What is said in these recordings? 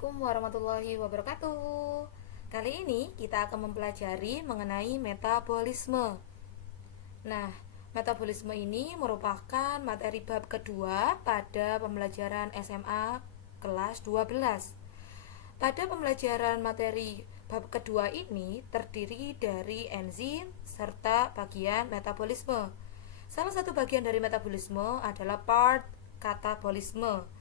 Assalamualaikum warahmatullahi wabarakatuh. Kali ini kita akan mempelajari mengenai metabolisme. Nah, metabolisme ini merupakan materi bab kedua pada pembelajaran SMA kelas 12. Pada pembelajaran materi bab kedua ini terdiri dari enzim serta bagian metabolisme. Salah satu bagian dari metabolisme adalah part katabolisme.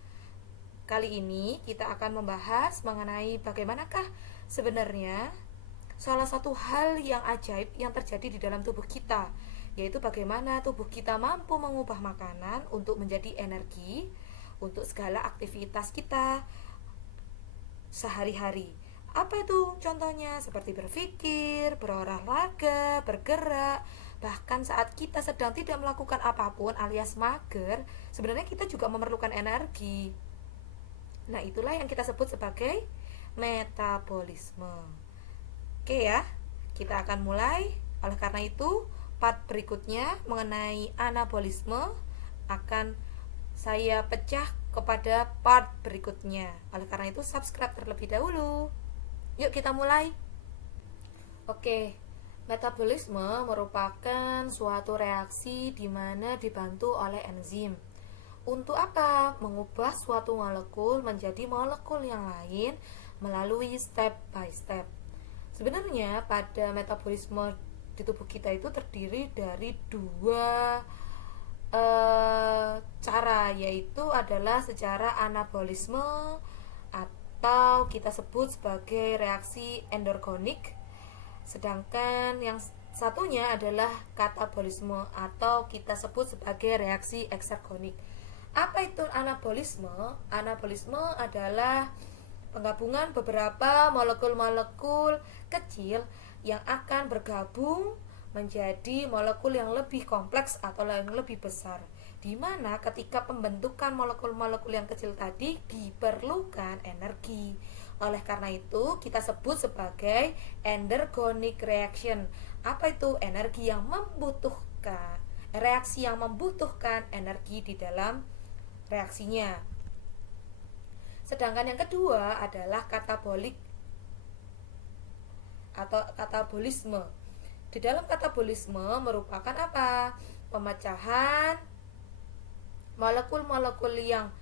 Kali ini kita akan membahas mengenai bagaimanakah sebenarnya salah satu hal yang ajaib yang terjadi di dalam tubuh kita, yaitu bagaimana tubuh kita mampu mengubah makanan untuk menjadi energi untuk segala aktivitas kita sehari-hari. Apa itu contohnya? Seperti berpikir, berolahraga, bergerak. Bahkan saat kita sedang tidak melakukan apapun alias mager, sebenarnya kita juga memerlukan energi. Nah, itulah yang kita sebut sebagai metabolisme. Oke ya, kita akan mulai. Oleh karena itu, part berikutnya mengenai anabolisme akan saya pecah kepada part berikutnya. Oleh karena itu, subscribe terlebih dahulu. Yuk kita mulai. Oke, metabolisme merupakan suatu reaksi di mana dibantu oleh enzim. Untuk apa? Mengubah suatu molekul menjadi molekul yang lain melalui step by step. Sebenarnya pada metabolisme di tubuh kita itu terdiri dari dua cara, yaitu adalah secara anabolisme atau kita sebut sebagai reaksi endorgonik, sedangkan yang satunya adalah katabolisme atau kita sebut sebagai reaksi eksergonik. Apa itu anabolisme? Anabolisme adalah penggabungan beberapa molekul-molekul kecil yang akan bergabung menjadi molekul yang lebih kompleks atau yang lebih besar, di mana ketika pembentukan molekul-molekul yang kecil tadi diperlukan energi. Oleh karena itu kita sebut sebagai endergonic reaction. Apa itu? Energi yang membutuhkan reaksi yang membutuhkan energi di dalam reaksinya. Sedangkan yang kedua adalah katabolik atau katabolisme. Di dalam katabolisme merupakan apa? Pemecahan molekul-molekul yang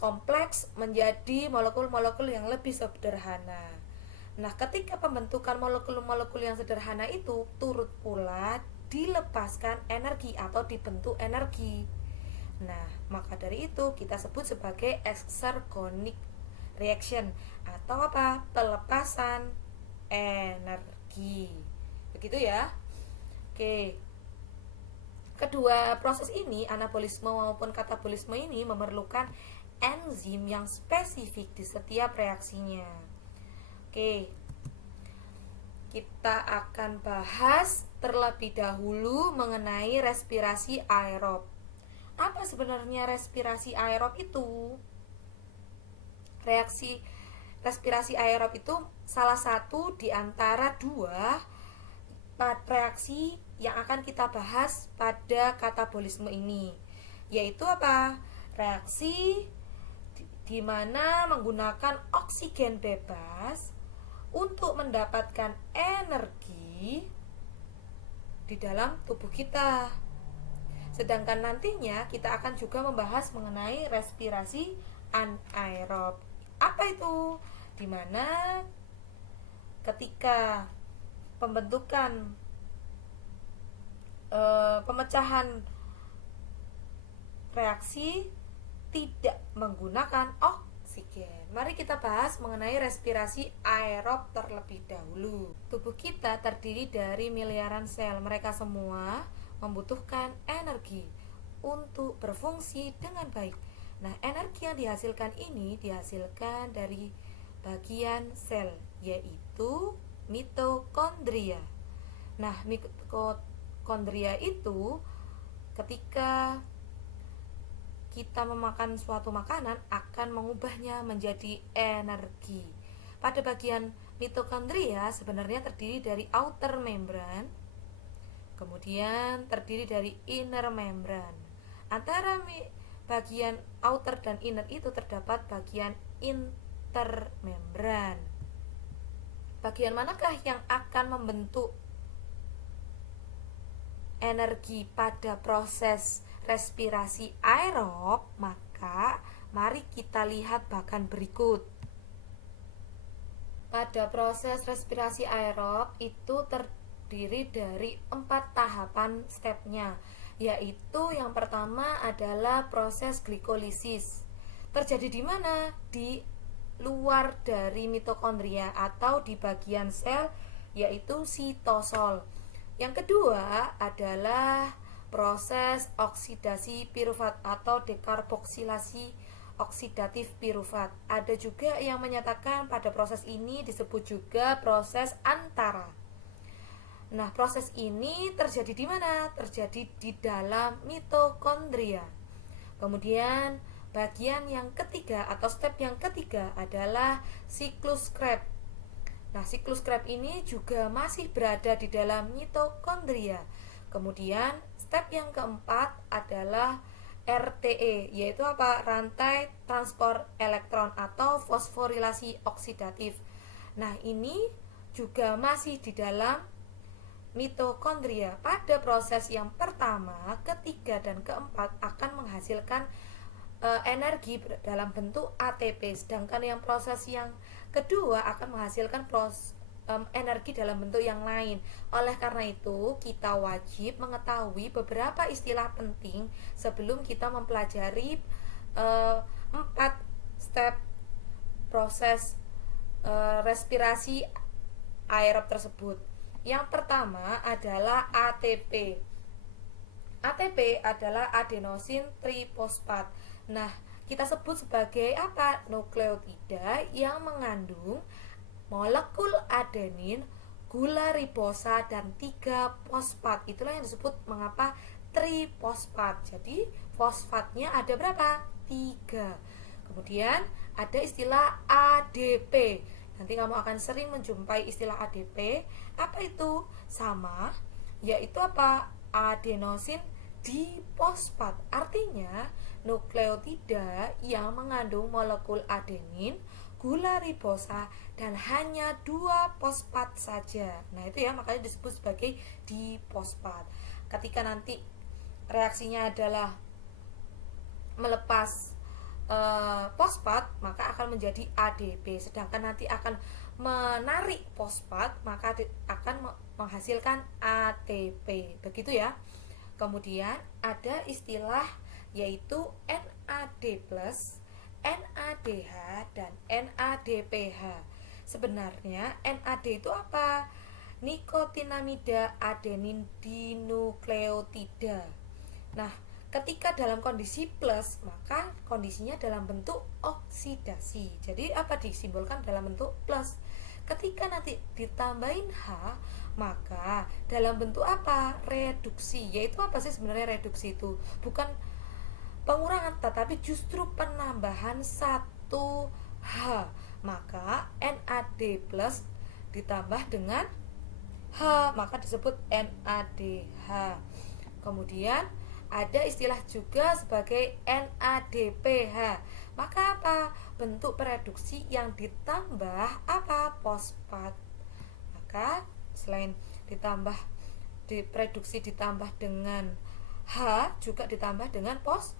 kompleks menjadi molekul-molekul yang lebih sederhana. Nah, ketika pembentukan molekul-molekul yang sederhana itu turut pula dilepaskan energi atau dibentuk energi. Nah, maka dari itu kita sebut sebagai exergonic reaction atau apa? Pelepasan energi. Begitu ya. Oke. Kedua proses ini, anabolisme maupun katabolisme ini memerlukan enzim yang spesifik di setiap reaksinya. Oke. Kita akan bahas terlebih dahulu mengenai respirasi aerob. Apa sebenarnya respirasi aerob itu? Respirasi aerob itu salah satu di antara dua reaksi yang akan kita bahas pada katabolisme ini, yaitu apa? Reaksi di mana menggunakan oksigen bebas untuk mendapatkan energi di dalam tubuh kita. Sedangkan nantinya kita akan juga membahas mengenai respirasi anaerob. Apa itu? Di mana ketika pembentukan pemecahan reaksi tidak menggunakan oksigen. Mari kita bahas mengenai respirasi aerob terlebih dahulu. Tubuh kita terdiri dari miliaran sel. Mereka semua membutuhkan energi untuk berfungsi dengan baik. Nah, energi yang dihasilkan ini dihasilkan dari bagian sel, yaitu mitokondria. Nah, mitokondria itu ketika kita memakan suatu makanan akan mengubahnya menjadi energi. Pada bagian mitokondria sebenarnya terdiri dari outer membrane, kemudian terdiri dari inner membrane. Antara bagian outer dan inner itu terdapat bagian intermembran. Bagian manakah yang akan membentuk energi pada proses respirasi aerob? Maka mari kita lihat bagan berikut. Pada proses respirasi aerob itu terdiri dari 4 tahapan stepnya, yaitu yang pertama adalah proses glikolisis. Terjadi di mana? Di luar dari mitokondria atau di bagian sel, yaitu sitosol. Yang kedua adalah proses oksidasi pirufat atau dekarboksilasi oksidatif pirufat. Ada juga yang menyatakan pada proses ini disebut juga proses antara. Nah, proses ini terjadi di mana? Terjadi di dalam mitokondria. Kemudian bagian yang ketiga atau step yang ketiga adalah siklus Krebs. Nah, siklus Krebs ini juga masih berada di dalam mitokondria. Kemudian step yang keempat adalah RTE, yaitu apa? Rantai transport elektron atau fosforilasi oksidatif. Nah, ini juga masih di dalam mitokondria. Pada proses yang pertama, ketiga, dan keempat akan menghasilkan energi dalam bentuk ATP, sedangkan yang proses yang kedua akan menghasilkan energi dalam bentuk yang lain. Oleh karena itu, kita wajib mengetahui beberapa istilah penting sebelum kita mempelajari 4 step proses respirasi aerob tersebut. Yang pertama adalah ATP. ATP adalah adenosin trifosfat. Nah, kita sebut sebagai apa? Nukleotida yang mengandung molekul adenin, gula ribosa, dan 3 fosfat. Itulah yang disebut mengapa trifosfat. Jadi fosfatnya ada berapa? 3. Kemudian ada istilah ADP. Nanti kamu akan sering menjumpai istilah ADP. Apa itu? Sama, yaitu apa? Adenosin difosfat. Artinya nukleotida yang mengandung molekul adenin, gula ribosa, dan hanya 2 fosfat saja. Nah, itu ya, makanya disebut sebagai difosfat. Ketika nanti reaksinya adalah melepas fosfat, maka akan menjadi ADP. Sedangkan nanti akan menarik fosfat, maka akan menghasilkan ATP. Begitu ya. Kemudian ada istilah yaitu NAD+, NADH, dan NADPH. Sebenarnya NAD itu apa? Nikotinamida adenin dinukleotida. Nah, ketika dalam kondisi plus, maka kondisinya dalam bentuk oksidasi. Jadi apa disimbolkan dalam bentuk plus? Ketika nanti ditambahin H, maka dalam bentuk apa? Reduksi. Yaitu apa sih sebenarnya reduksi itu? Bukan pengurangan, tetapi justru penambahan 1 H. Maka NAD plus ditambah dengan H, maka disebut NADH. Kemudian ada istilah juga sebagai NADPH. Maka apa? Bentuk pereduksi yang ditambah apa? Fosfat. Maka selain ditambah direduksi ditambah dengan H, juga ditambah dengan fosfat.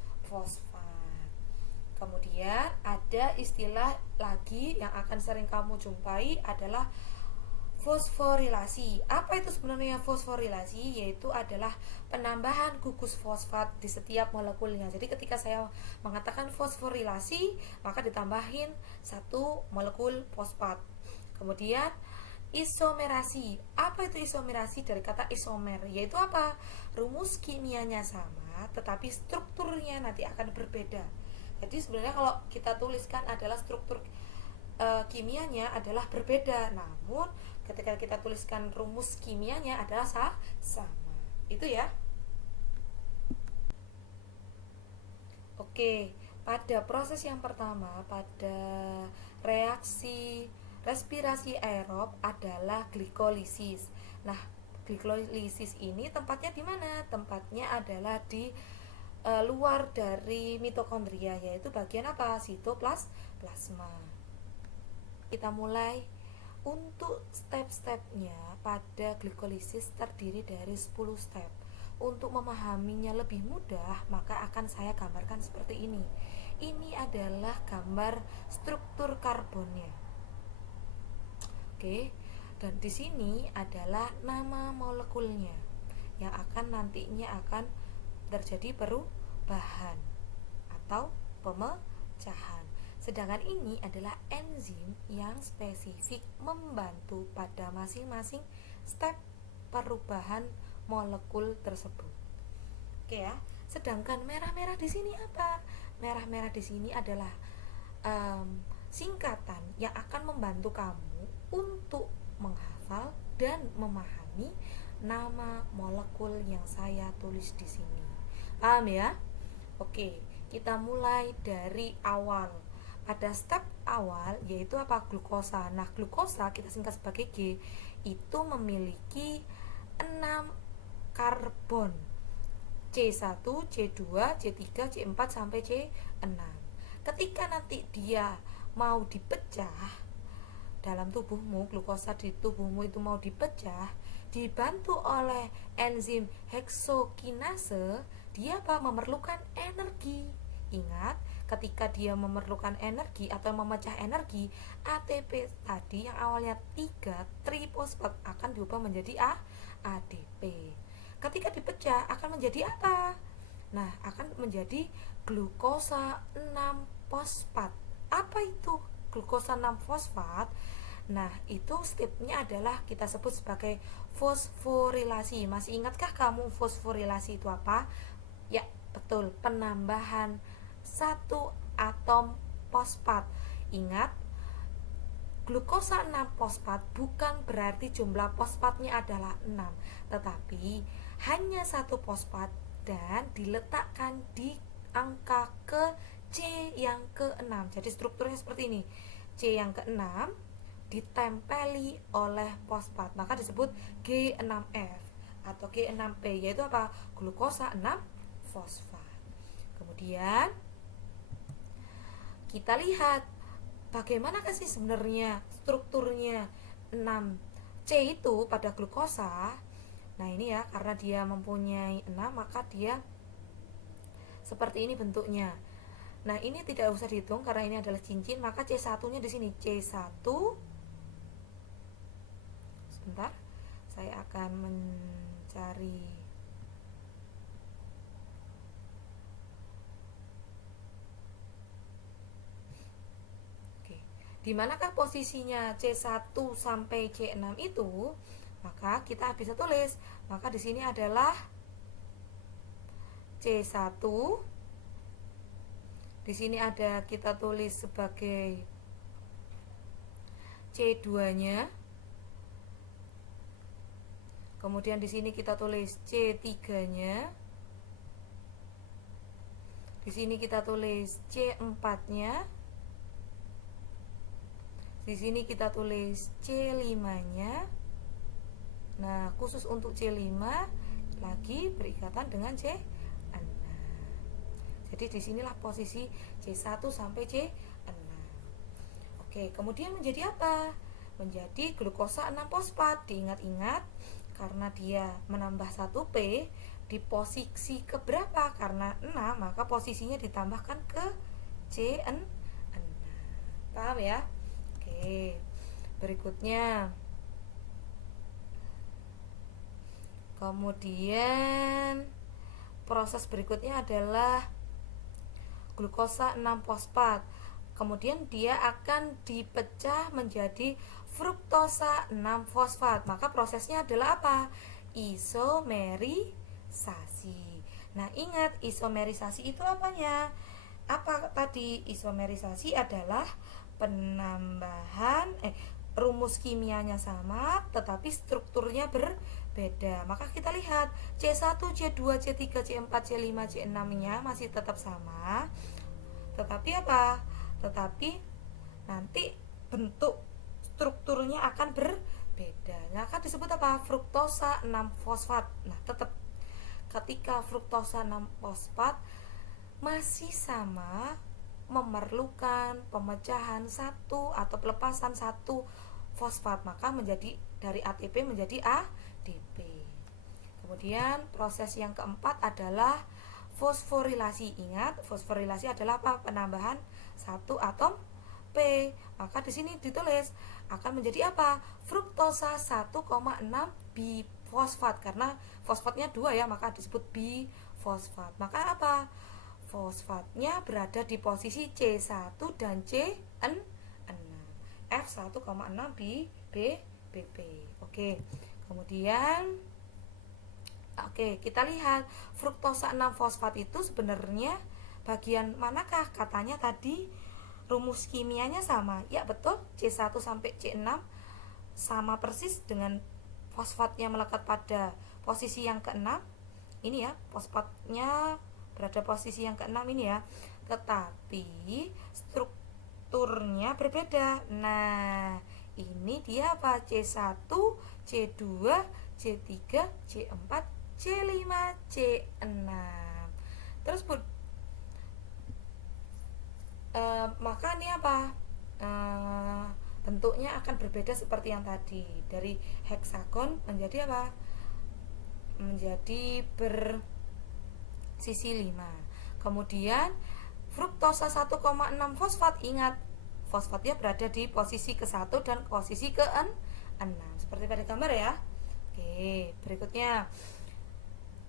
Kemudian ada istilah lagi yang akan sering kamu jumpai adalah fosforilasi. Apa itu sebenarnya fosforilasi? Yaitu adalah penambahan gugus fosfat di setiap molekulnya. Jadi ketika saya mengatakan fosforilasi, maka ditambahin 1 molekul fosfat. Kemudian isomerasi. Apa itu isomerasi? Dari kata isomer, yaitu apa? Rumus kimianya sama, tetapi strukturnya nanti akan berbeda. Jadi sebenarnya kalau kita tuliskan adalah struktur kimianya adalah berbeda, namun ketika kita tuliskan rumus kimianya adalah sama. Itu ya. Oke, pada proses yang pertama, pada reaksi respirasi aerob adalah glikolisis. Nah, glikolisis ini tempatnya di mana? Tempatnya adalah di luar dari mitokondria, yaitu bagian apa? Sitoplasma. Kita mulai. Untuk step-stepnya pada glikolisis terdiri dari 10 step. Untuk memahaminya lebih mudah, maka akan saya gambarkan seperti ini. Ini adalah gambar struktur karbonnya. Oke. Dan di sini adalah nama molekulnya yang akan nantinya akan terjadi perubahan atau pemecahan. Sedangkan ini adalah enzim yang spesifik membantu pada masing-masing step perubahan molekul tersebut. Oke ya. Sedangkan merah-merah di sini apa? Merah-merah di sini adalah singkatan yang akan membantu kamu untuk menghafal dan memahami nama molekul yang saya tulis di sini. Paham ya? Oke, kita mulai dari awal. Pada step awal yaitu apa? Glukosa. Nah, glukosa kita singkat sebagai G itu memiliki 6 karbon. C1, C2, C3, C4 sampai C6. Ketika nanti dia mau dipecah dalam tubuhmu, glukosa di tubuhmu itu mau dipecah, dibantu oleh enzim heksokinase, dia apa? Memerlukan energi. Ingat, ketika dia memerlukan energi atau memecah energi, ATP tadi yang awalnya 3 trifosfat akan diubah menjadi ADP. Ketika dipecah akan menjadi apa? Nah, akan menjadi glukosa 6 fosfat. Apa itu glukosa 6 fosfat? Nah, itu stepnya adalah kita sebut sebagai fosforilasi. Masih ingatkah kamu fosforilasi itu apa? Ya, betul, penambahan satu atom fosfat. Ingat, glukosa 6 fosfat bukan berarti jumlah fosfatnya adalah 6, tetapi hanya satu fosfat dan diletakkan di angka ke C yang ke-6. Jadi strukturnya seperti ini. C yang ke-6 ditempeli oleh fosfat, maka disebut G6F atau G6P, yaitu apa? Glukosa 6 fosfat. Kemudian kita lihat bagaimana sih sebenarnya strukturnya 6C itu pada glukosa. Nah, ini ya, karena dia mempunyai 6, maka dia seperti ini bentuknya. Nah, ini tidak usah dihitung karena ini adalah cincin, maka C1-nya di sini C1. Sebentar, saya akan mencari. Oke. Di manakah posisinya C1 sampai C6 itu? Maka kita bisa tulis. Maka di sini adalah C1. Di sini ada kita tulis sebagai C2-nya. Kemudian di sini kita tulis C3-nya. Di sini kita tulis C4-nya. Di sini kita tulis C5-nya. Nah, khusus untuk C5 lagi berikatan dengan C6. Jadi disinilah posisi C1 sampai C6. Oke, kemudian menjadi apa? Menjadi glukosa 6 fosfat. Diingat-ingat, karena dia menambah 1P di posisi keberapa? Karena 6, maka posisinya ditambahkan ke C6. Paham ya? Oke, berikutnya. Kemudian proses berikutnya adalah glukosa 6 fosfat. Kemudian dia akan dipecah menjadi fruktosa 6 fosfat. Maka prosesnya adalah apa? Isomerisasi. Nah, ingat, isomerisasi itu apanya? Apa tadi? Isomerisasi adalah penambahan rumus kimianya sama tetapi strukturnya berbeda. Maka kita lihat C1, C2, C3, C4, C5, C6-nya masih tetap sama. Tetapi apa? Tetapi nanti bentuk strukturnya akan berbeda. Nah, akan disebut apa? Fruktosa 6 fosfat. Nah, tetap ketika fruktosa 6 fosfat masih sama memerlukan pemecahan satu atau pelepasan satu fosfat, maka menjadi dari ATP menjadi ADP. Kemudian proses yang keempat adalah fosforilasi. Ingat, fosforilasi adalah apa? Penambahan satu atom P. Maka di sini ditulis akan menjadi apa? Fruktosa 1,6 bifosfat, karena fosfatnya 2 ya, maka disebut bifosfat. Maka apa? Fosfatnya berada di posisi C1 dan C6. F1,6 BP. Oke. Kemudian kita lihat fruktosa 6 fosfat itu sebenarnya bagian manakah? Katanya tadi rumus kimianya sama. Ya, betul. C1 sampai C6 sama persis dengan fosfatnya melekat pada posisi yang ke-6. Ini ya, fosfatnya berada posisi yang ke-6 ini ya. Tetapi strukturnya berbeda. Nah, ini dia apa? C1, C2, C3, C4, C5, C6. Terus maka ini apa? Bentuknya akan berbeda seperti yang tadi. Dari heksagon menjadi apa? Menjadi bersisi 5. Kemudian fruktosa 1,6 fosfat, ingat fosfatnya berada di posisi ke-1 dan posisi ke-6 seperti pada gambar ya. Oke, berikutnya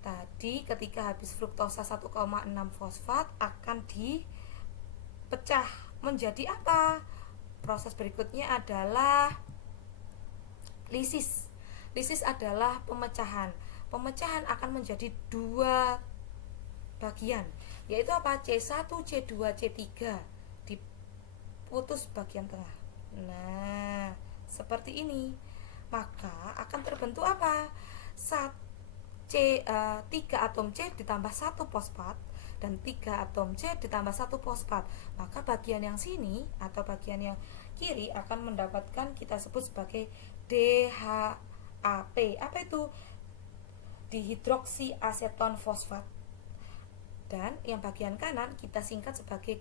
tadi ketika habis fruktosa 1,6 fosfat akan dipecah menjadi apa? Proses berikutnya adalah lisis. Lisis adalah pemecahan. Pemecahan akan menjadi 2 bagian, yaitu apa? C1, C2, C3 diputus bagian tengah. Nah, seperti ini. Maka akan terbentuk apa? 3 atom C ditambah 1 fosfat dan 3 atom C ditambah 1 fosfat. Maka bagian yang sini atau bagian yang kiri akan mendapatkan kita sebut sebagai DHAP. Apa itu? Dihidroksi aseton fosfat. Dan yang bagian kanan kita singkat sebagai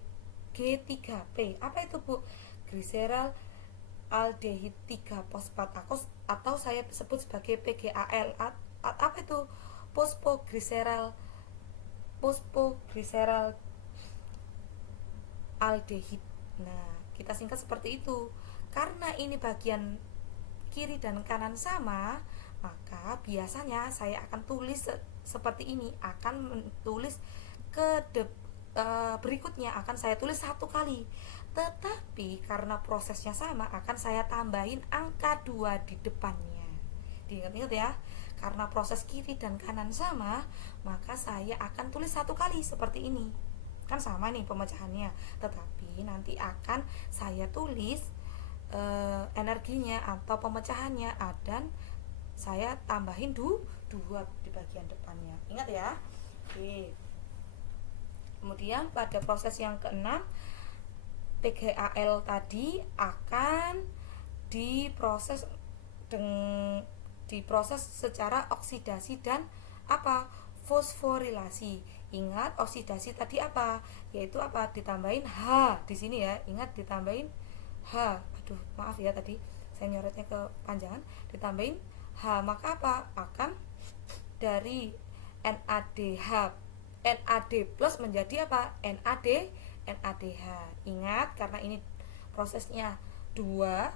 G3P. Apa itu, Bu? Gliserol aldehid 3 fosfat atau saya sebut sebagai PGAL. Apa itu? Phosphoglycerol aldehid. Nah, kita singkat seperti itu. Karena ini bagian kiri dan kanan sama, maka biasanya saya akan tulis seperti ini, akan menulis berikutnya akan saya tulis 1 kali. Tetapi karena prosesnya sama, akan saya tambahin angka 2 di depannya. Diingat-ingat ya, karena proses kiri dan kanan sama, maka saya akan tulis 1 kali seperti ini. Kan sama nih pemecahannya, tetapi nanti akan saya tulis energinya atau pemecahannya, dan saya tambahin 2 di bagian depannya. Ingat ya. Oke. Kemudian pada proses yang ke-6, PGAL tadi akan diproses secara oksidasi dan apa? Fosforilasi. Ingat oksidasi tadi apa? Yaitu apa? Ditambahin H di sini ya. Ingat ditambahin H. Aduh, maaf ya tadi saya nyoretnya kepanjangan. Ditambahin H, maka apa? Akan dari NAD plus menjadi apa? NADH. Ingat, karena ini prosesnya 2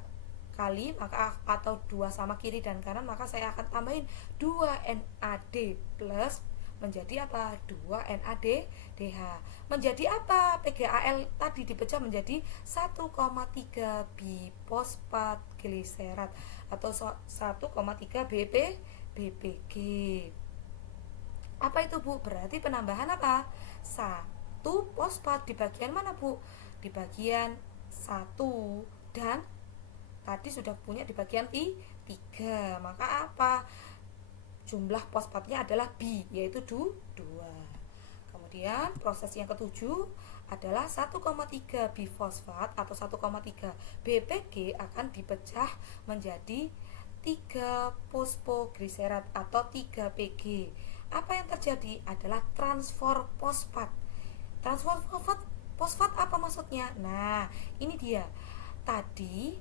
kali, maka atau 2 sama kiri dan kanan, maka saya akan tambahin 2 NAD plus menjadi apa? 2 NADH. Menjadi apa? PGAL tadi dipecah menjadi 1,3 bifosfat gliserat atau 1,3 BPG. Apa itu, Bu? Berarti penambahan apa? 1 fosfat di bagian mana, Bu? Di bagian 1, dan tadi sudah punya di bagian 3. Maka apa? Jumlah fosfatnya adalah B, yaitu 2. Kemudian proses yang ke-7 adalah 1,3 bifosfat atau 1,3 BPG akan dipecah menjadi 3 fosfogliserat atau 3 PG. Apa yang terjadi adalah transfer fosfat. Transfer Fosfat apa maksudnya? Nah, ini dia. Tadi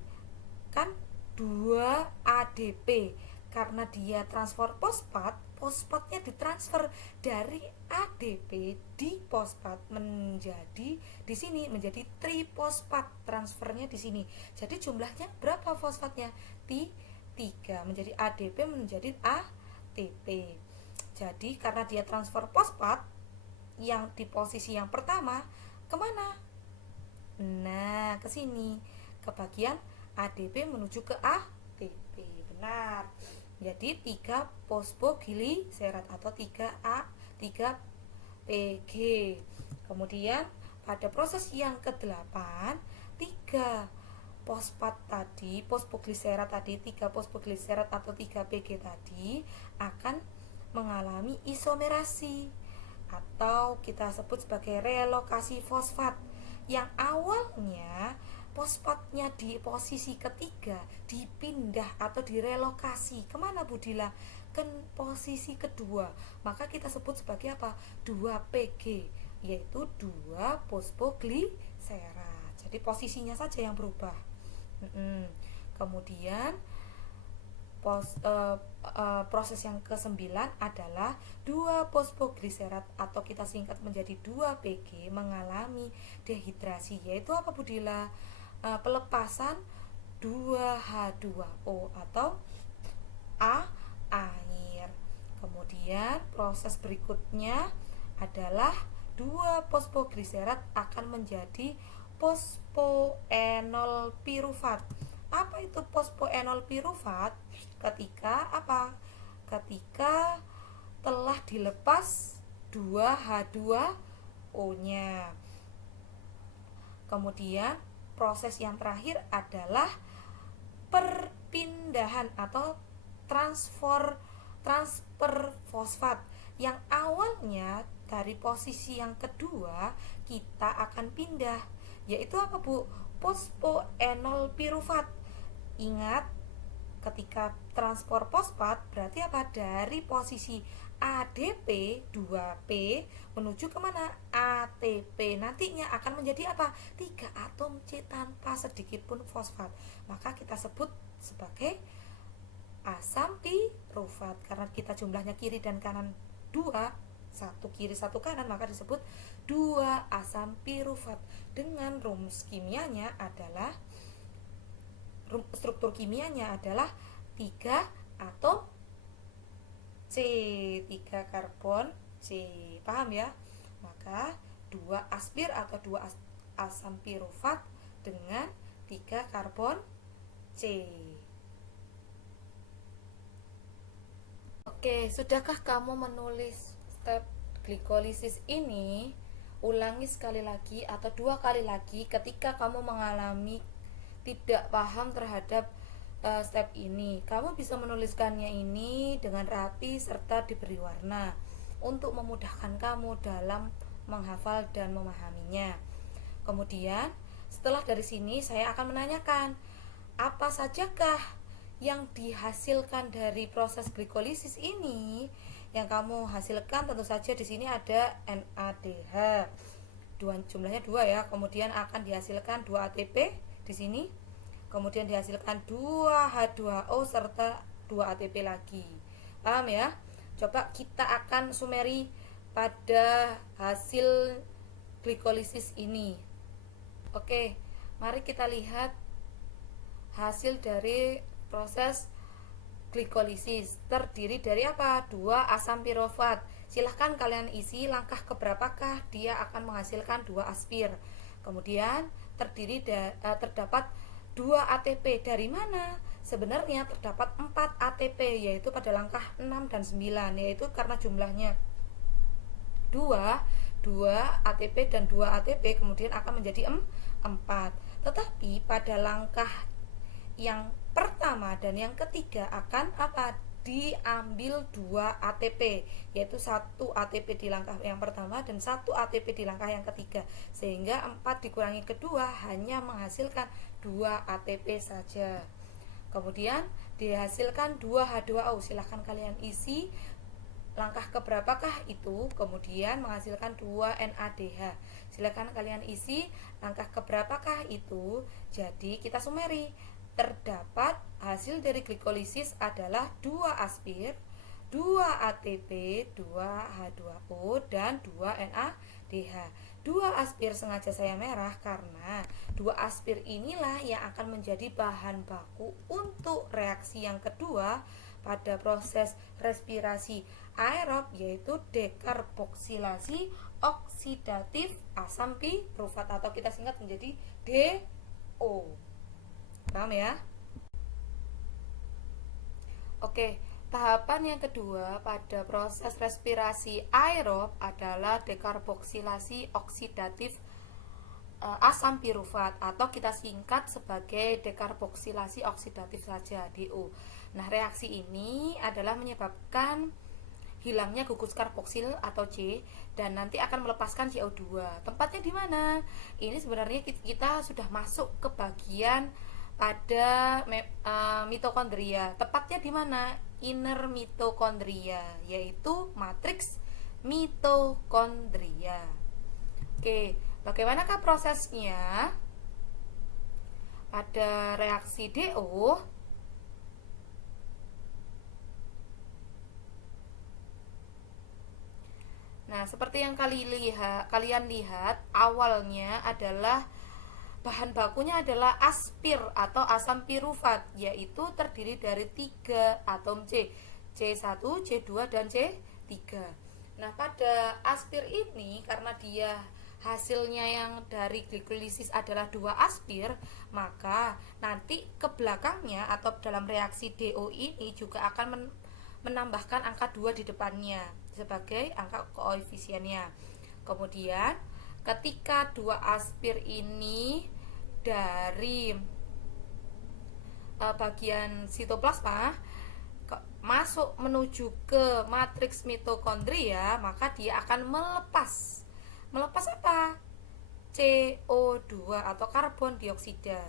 kan 2 ADP. Karena dia transfer fosfat, fosfatnya ditransfer dari ADP di fosfat menjadi di sini menjadi trifosfat, transfernya di sini. Jadi jumlahnya berapa fosfatnya? 3 menjadi ADP menjadi ATP. Jadi karena dia transfer fosfat yang di posisi yang pertama kemana? Nah, ke sini, ke bagian ADP menuju ke ATP. Benar. Jadi 3 fosfogliserat atau 3A, 3PG. Kemudian pada proses yang ke-8, 3 fosfat tadi, fosfogliserat tadi, 3 fosfogliserat atau 3PG tadi akan mengalami isomerasi atau kita sebut sebagai relokasi fosfat, yang awalnya fosfatnya di posisi ketiga dipindah atau direlokasi kemana Bu Dila? Ke posisi kedua, maka kita sebut sebagai apa? 2PG, yaitu 2 fosfogliserat. Jadi posisinya saja yang berubah. Kemudian proses yang ke-9 adalah 2 fosfogliserat atau kita singkat menjadi 2PG mengalami dehidrasi, yaitu apa Bu Dila? Pelepasan 2H2O atau air. Kemudian proses berikutnya adalah 2 fosfogliserat akan menjadi fosfoenol pirufat. Apa itu fosfoenol pirufat? Ketika apa? Ketika telah dilepas 2H2O-nya. Kemudian proses yang terakhir adalah perpindahan atau transfer fosfat, yang awalnya dari posisi yang kedua kita akan pindah, yaitu apa Bu? Fosfoenol pirufat. Ingat, ketika transfer fosfat berarti apa? Dari posisi ADP 2P menuju kemana? ATP. Nantinya akan menjadi apa? 3 atom C tanpa sedikit pun fosfat. Maka kita sebut sebagai asam pirufat. Karena kita jumlahnya kiri dan kanan 2, satu kiri satu kanan, maka disebut 2 asam pirufat. Dengan rumus kimianya adalah, struktur kimianya adalah 3 atom C, 3 karbon C. Paham ya? Maka 2 aspir atau 2 asam pirufat dengan 3 karbon C. Oke, sudahkah kamu menulis step glikolisis ini? Ulangi sekali lagi atau 2 kali lagi ketika kamu mengalami tidak paham terhadap step ini. Kamu bisa menuliskannya ini dengan rapi serta diberi warna untuk memudahkan kamu dalam menghafal dan memahaminya. Kemudian setelah dari sini saya akan menanyakan, apa sajakah yang dihasilkan dari proses glikolisis ini? Yang kamu hasilkan tentu saja di sini ada NADH. Jumlahnya 2 ya. Kemudian akan dihasilkan 2 ATP di sini. Kemudian dihasilkan 2H2O serta 2 ATP lagi. Paham ya? Coba kita akan sumeri pada hasil glikolisis ini. Oke, mari kita lihat hasil dari proses glikolisis. Terdiri dari apa? 2 asam pirofat. Silahkan kalian isi langkah keberapakah dia akan menghasilkan 2 aspir. Kemudian terdapat 2 ATP. Dari mana? Sebenarnya terdapat 4 ATP, yaitu pada langkah 6 dan 9, yaitu karena jumlahnya 2 ATP dan 2 ATP kemudian akan menjadi 4. Tetapi pada langkah yang pertama dan yang ketiga akan apa? Diambil 2 ATP, yaitu 1 ATP di langkah yang pertama dan 1 ATP di langkah yang ketiga, sehingga 4 dikurangi kedua hanya menghasilkan 2 ATP saja. Kemudian dihasilkan 2H2O. Silahkan kalian isi langkah keberapakah itu kemudian menghasilkan 2 NADH. Silakan kalian isi langkah keberapakah itu. Jadi kita sumeri, terdapat hasil dari glikolisis adalah 2 aspir, 2 ATP, 2 H2O, dan 2 NADH. 2 aspir sengaja saya merah karena 2 aspir inilah yang akan menjadi bahan baku untuk reaksi yang kedua pada proses respirasi aerob, yaitu dekarboksilasi oksidatif asam pirufat atau kita singkat menjadi DO. Paham ya? Oke, tahapan yang kedua pada proses respirasi aerob adalah dekarboksilasi oksidatif asam pirufat atau kita singkat sebagai dekarboksilasi oksidatif saja, DO. Nah, reaksi ini adalah menyebabkan hilangnya gugus karboksil atau C dan nanti akan melepaskan CO2. Tempatnya di mana? Ini sebenarnya kita sudah masuk ke bagian pada mitokondria. Tepatnya di mana? Inner mitokondria, yaitu matriks mitokondria. Oke, bagaimanakah prosesnya pada reaksi DO? Nah, seperti yang kalian lihat, awalnya adalah bahan bakunya adalah aspir atau asam pirufat, yaitu terdiri dari 3 atom C, C1, C2, dan C3. Nah, pada aspir ini karena dia hasilnya yang dari glikolisis adalah 2 aspir, maka nanti ke belakangnya atau dalam reaksi DO ini juga akan menambahkan angka 2 di depannya sebagai angka koefisiennya. Kemudian ketika 2 aspir ini dari bagian sitoplasma masuk menuju ke matriks mitokondria, maka dia akan melepas apa? CO2 atau karbon dioksida.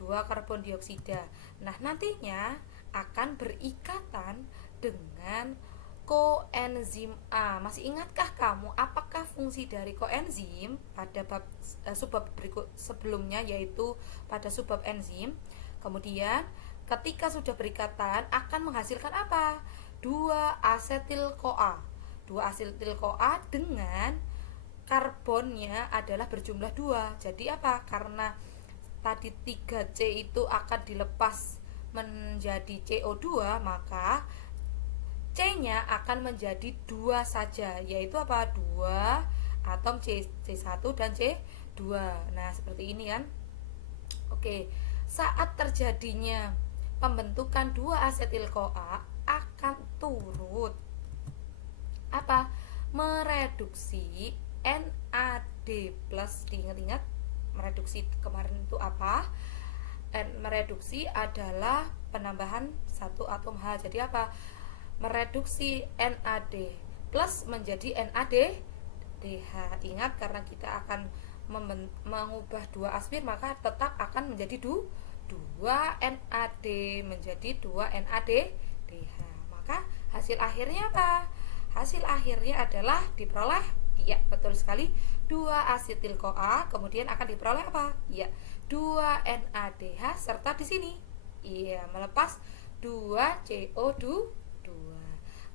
2 karbon dioksida. Nah, nantinya akan berikatan dengan koenzim A. Masih ingatkah kamu apakah fungsi dari koenzim pada subbab berikut sebelumnya, yaitu pada subbab enzim? Kemudian ketika sudah berikatan akan menghasilkan apa? 2 asetil-CoA. 2 asetil-CoA dengan karbonnya adalah berjumlah 2. Jadi apa? Karena tadi 3C itu akan dilepas menjadi CO2, maka C-nya akan menjadi 2 saja, yaitu apa? 2 atom C1 dan C2. Nah, seperti ini kan. Oke, saat terjadinya pembentukan 2 asetil-CoA akan turut apa? Mereduksi NAD+. Diingat-ingat mereduksi kemarin itu apa? Mereduksi adalah penambahan 1 atom H. Jadi apa? Mereduksi NAD plus menjadi NADH. Ingat, karena kita akan mengubah 2 aspir, maka tetap akan menjadi 2 NAD menjadi 2 NADH. Maka hasil akhirnya apa? Hasil akhirnya adalah diperoleh, iya betul sekali, 2 asetil-CoA, kemudian akan diperoleh apa? Iya, 2 NADH serta di sini iya melepas 2 CO2.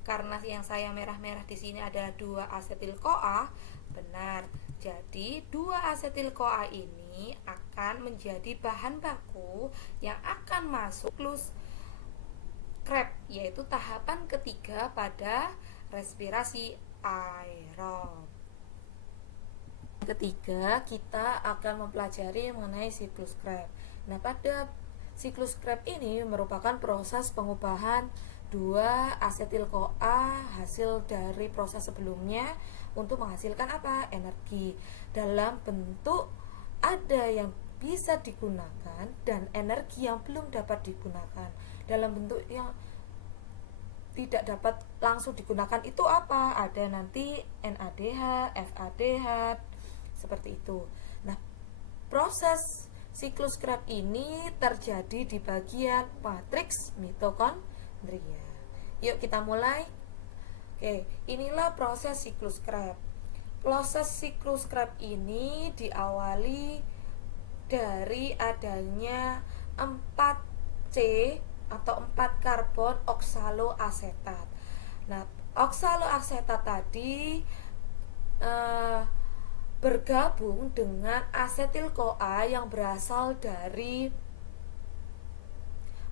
Karena yang saya merah-merah di sini adalah 2 asetil-CoA, benar. Jadi 2 asetil-CoA ini akan menjadi bahan baku yang akan masuk siklus Krebs, yaitu tahapan ketiga pada respirasi aerob. Ketiga, kita akan mempelajari mengenai siklus Krebs. Nah, pada siklus Krebs ini merupakan proses pengubahan 2 asetil-CoA hasil dari proses sebelumnya untuk menghasilkan apa? Energi dalam bentuk ada yang bisa digunakan dan energi yang belum dapat digunakan. Dalam bentuk yang tidak dapat langsung digunakan itu apa? Ada nanti NADH, FADH, seperti itu. Nah, proses siklus Krebs ini terjadi di bagian matriks mitokondria. Yuk kita mulai. Oke, inilah proses siklus Krebs. Proses siklus Krebs ini diawali dari adanya 4C atau 4 karbon oksaloasetat. Nah, oksaloasetat tadi bergabung dengan asetil-CoA yang berasal dari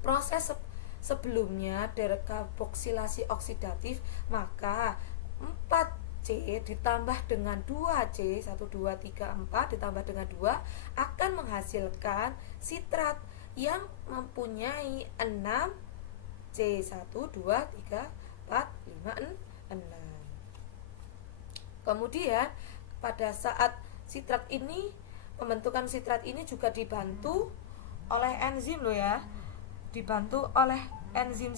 proses sebelumnya dekarboksilasi oksidatif, maka 4C ditambah dengan 2C 1, 2, 3, 4 ditambah dengan 2 akan menghasilkan sitrat yang mempunyai 6 C1, 2, 3, 4, 5, 6. Kemudian pada saat pembentukan sitrat ini juga dibantu oleh enzim loh ya. Dibantu oleh enzim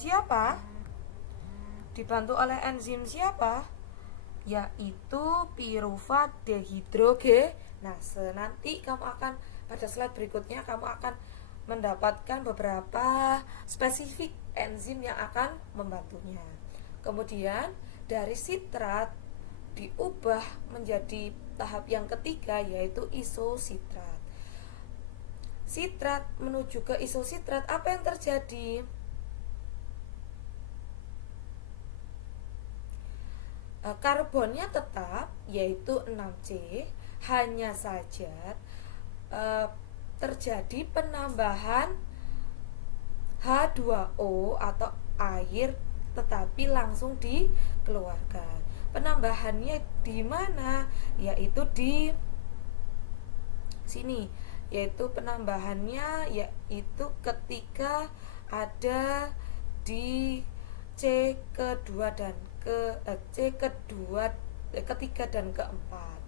siapa? Yaitu piruvat dehidrogenase. Nanti kamu akan pada slide berikutnya kamu akan mendapatkan beberapa spesifik enzim yang akan membantunya. Kemudian dari sitrat diubah menjadi tahap yang ketiga, yaitu isositrat. Sitrat menuju ke isositrat, apa yang terjadi? Karbonnya tetap, yaitu 6C, hanya saja terjadi penambahan H2O atau air, tetapi langsung dikeluarkan. Penambahannya di mana? Yaitu di sini. Yaitu penambahannya yaitu ketika ada di C kedua dan ketiga dan keempat.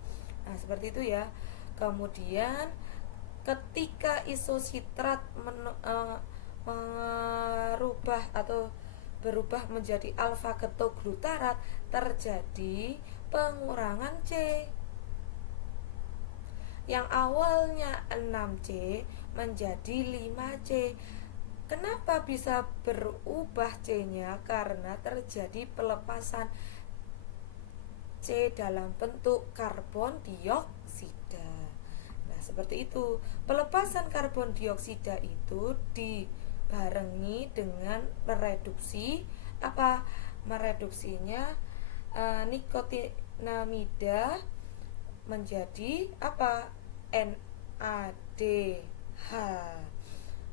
Nah, seperti itu ya. Kemudian ketika isositrat merubah atau berubah menjadi alfa ketoglutarat, terjadi pengurangan C. Yang awalnya 6C menjadi 5C. Kenapa bisa berubah C-nya? Karena terjadi pelepasan C dalam bentuk karbon dioksida. Nah, seperti itu. Pelepasan karbon dioksida itu dibarengi dengan mereduksi mereduksinya nikotinamida menjadi NADH.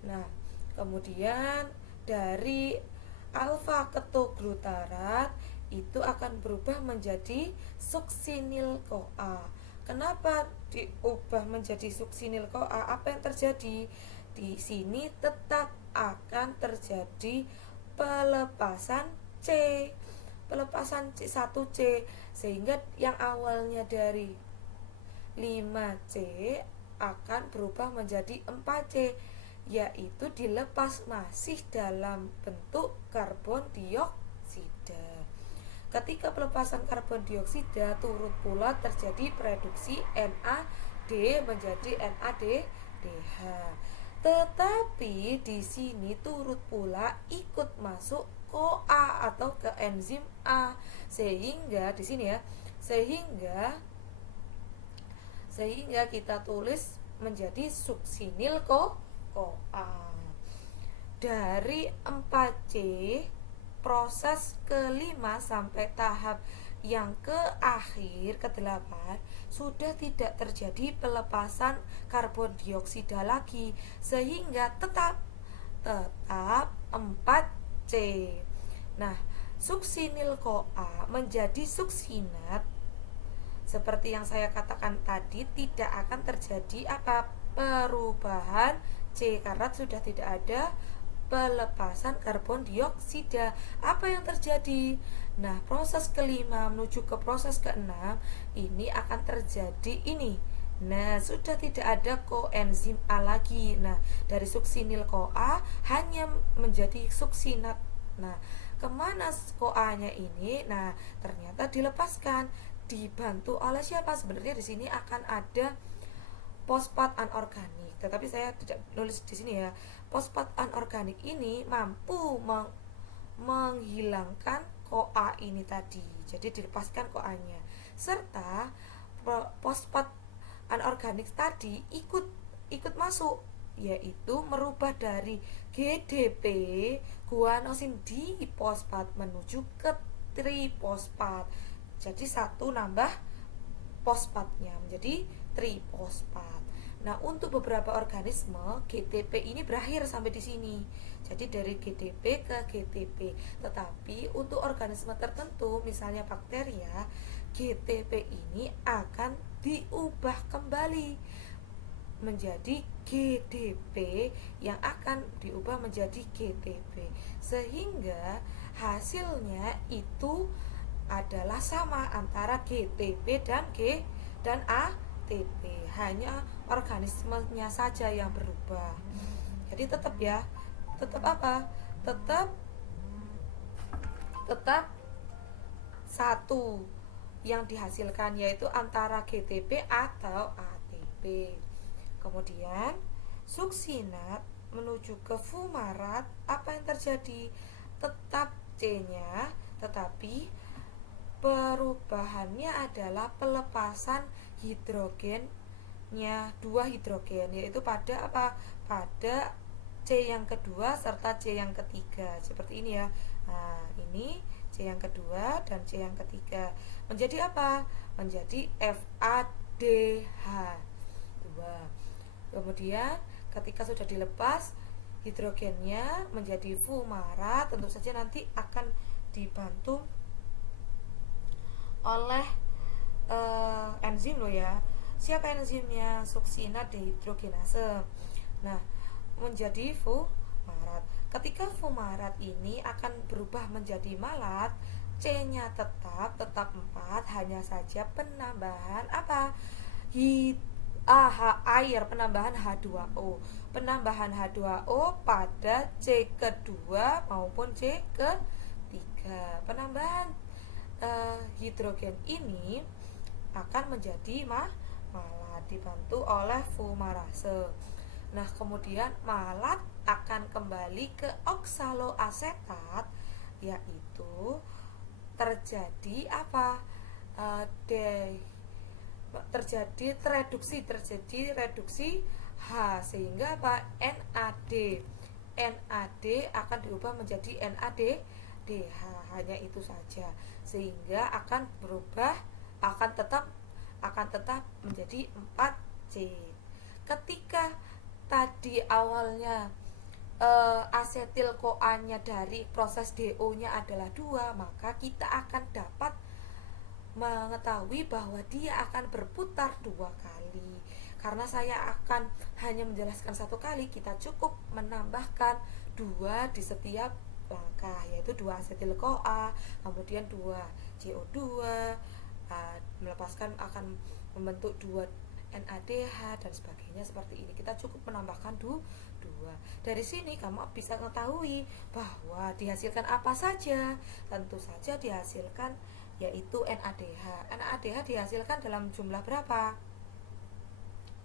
Nah, kemudian dari alfa ketoglutarat itu akan berubah menjadi suksinil-CoA. Kenapa diubah menjadi suksinil-CoA? Apa yang terjadi? Di sini tetap akan terjadi pelepasan C. Pelepasan C1C, sehingga yang awalnya dari 5C akan berubah menjadi 4C, yaitu dilepas masih dalam bentuk karbon dioksida. Ketika pelepasan karbon dioksida, turut pula terjadi reduksi NAD menjadi NADH. Tetapi di sini turut pula ikut masuk CoA atau ke enzim A, sehingga di sini ya, sehingga kita tulis menjadi suksinil-CoA. Dari 4C proses kelima sampai tahap yang ke-8 sudah tidak terjadi pelepasan karbon dioksida lagi, sehingga tetap 4C. Nah, suksinil-CoA menjadi suksinat. Seperti yang saya katakan tadi, tidak akan terjadi perubahan C karena sudah tidak ada pelepasan karbon dioksida. Apa yang terjadi? Nah, proses kelima menuju ke proses keenam ini akan terjadi ini. Nah, sudah tidak ada koenzim A lagi. Nah, dari suksinil-CoA hanya menjadi suksinat. Nah, kemana CoA-nya ini? Nah, ternyata dilepaskan. Dibantu oleh siapa? Sebenarnya di sini akan ada fosfat anorganik, tetapi saya tidak nulis di sini ya. Fosfat anorganik ini mampu menghilangkan CoA ini tadi. Jadi dilepaskan CoA-nya. Serta fosfat anorganik tadi ikut masuk, yaitu merubah dari GDP guanosin difosfat menuju ke trifosfat. Jadi satu nambah fosfatnya menjadi trifosfat. Nah, untuk beberapa organisme GTP ini berakhir sampai di sini. Jadi dari GDP ke GTP. Tetapi untuk organisme tertentu, misalnya bakteria, GTP ini akan diubah kembali menjadi GDP yang akan diubah menjadi GTP, sehingga hasilnya itu adalah sama antara GTP dan ATP, hanya organismenya saja yang berubah. Jadi tetap ya, tetap apa? Tetap satu yang dihasilkan, yaitu antara GTP atau ATP. Kemudian suksinat menuju ke fumarat, apa yang terjadi? Tetap C-nya, tetapi perubahannya adalah pelepasan hidrogennya, 2 hidrogen, yaitu pada apa? Pada C yang kedua serta C yang ketiga, seperti ini ya. Nah, ini C yang kedua dan C yang ketiga menjadi apa? Menjadi FADH 2. Kemudian ketika sudah dilepas hidrogennya menjadi fumarat, tentu saja nanti akan dibantu oleh enzim loh ya. Siapa enzimnya? Suksinat dehidrogenase. Nah, menjadi fumarat. Ketika fumarat ini akan berubah menjadi malat, C-nya tetap 4, hanya saja penambahan apa? Air, penambahan H2O. Penambahan H2O pada C kedua maupun C ketiga. Penambahan hidrogen ini akan menjadi malat dibantu oleh fumarase. Nah, kemudian malat akan kembali ke oksaloasetat, yaitu terjadi apa? Terjadi reduksi H, sehingga apa? NAD akan diubah menjadi NADH, hanya itu saja, sehingga akan tetap menjadi 4C. Ketika tadi awalnya asetil CoA-nya dari proses DO-nya adalah 2, maka kita akan dapat mengetahui bahwa dia akan berputar 2 kali. Karena saya akan hanya menjelaskan 1 kali, kita cukup menambahkan 2 di setiap langkah, yaitu 2 asetil CoA, kemudian 2 CO2, melepaskan akan membentuk 2 NADH dan sebagainya, seperti ini. Kita cukup menambahkan 2. Dari sini kamu bisa mengetahui bahwa dihasilkan apa saja. Tentu saja dihasilkan yaitu NADH. NADH dihasilkan dalam jumlah berapa?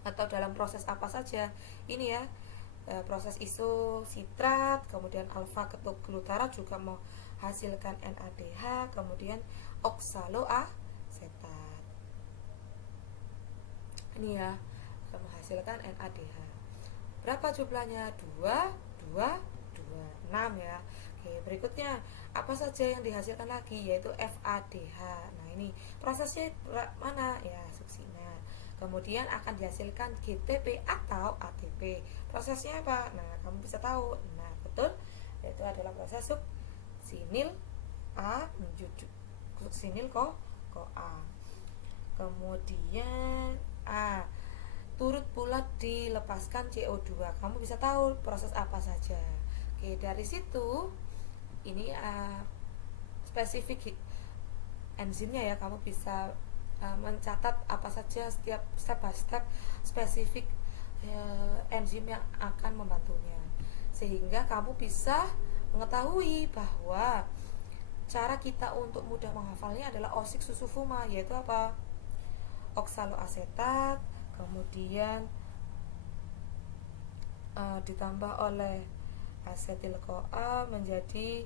Atau dalam proses apa saja? Ini ya, proses isositrat, kemudian alfa ketoglutarate juga menghasilkan NADH, kemudian oksaloasetat. Ini ya, menghasilkan NADH. Berapa jumlahnya? 2, 6 ya. Oke, berikutnya apa saja yang dihasilkan lagi, yaitu FADH. Nah, ini prosesnya mana ya? Suksinat. Kemudian akan dihasilkan GTP atau ATP. Prosesnya apa? Nah, kamu bisa tahu. Nah, betul, yaitu adalah proses suksinil A menuju suksinil CoA. Kemudian turut pula dilepaskan CO2. Kamu bisa tahu proses apa saja. Oke, dari situ ini spesifik enzimnya ya, kamu bisa mencatat apa saja setiap step by step spesifik enzim yang akan membantunya, sehingga kamu bisa mengetahui bahwa cara kita untuk mudah menghafalnya adalah O6 susufuma, yaitu apa? Oksaloasetat, kemudian ditambah oleh asetil CoA menjadi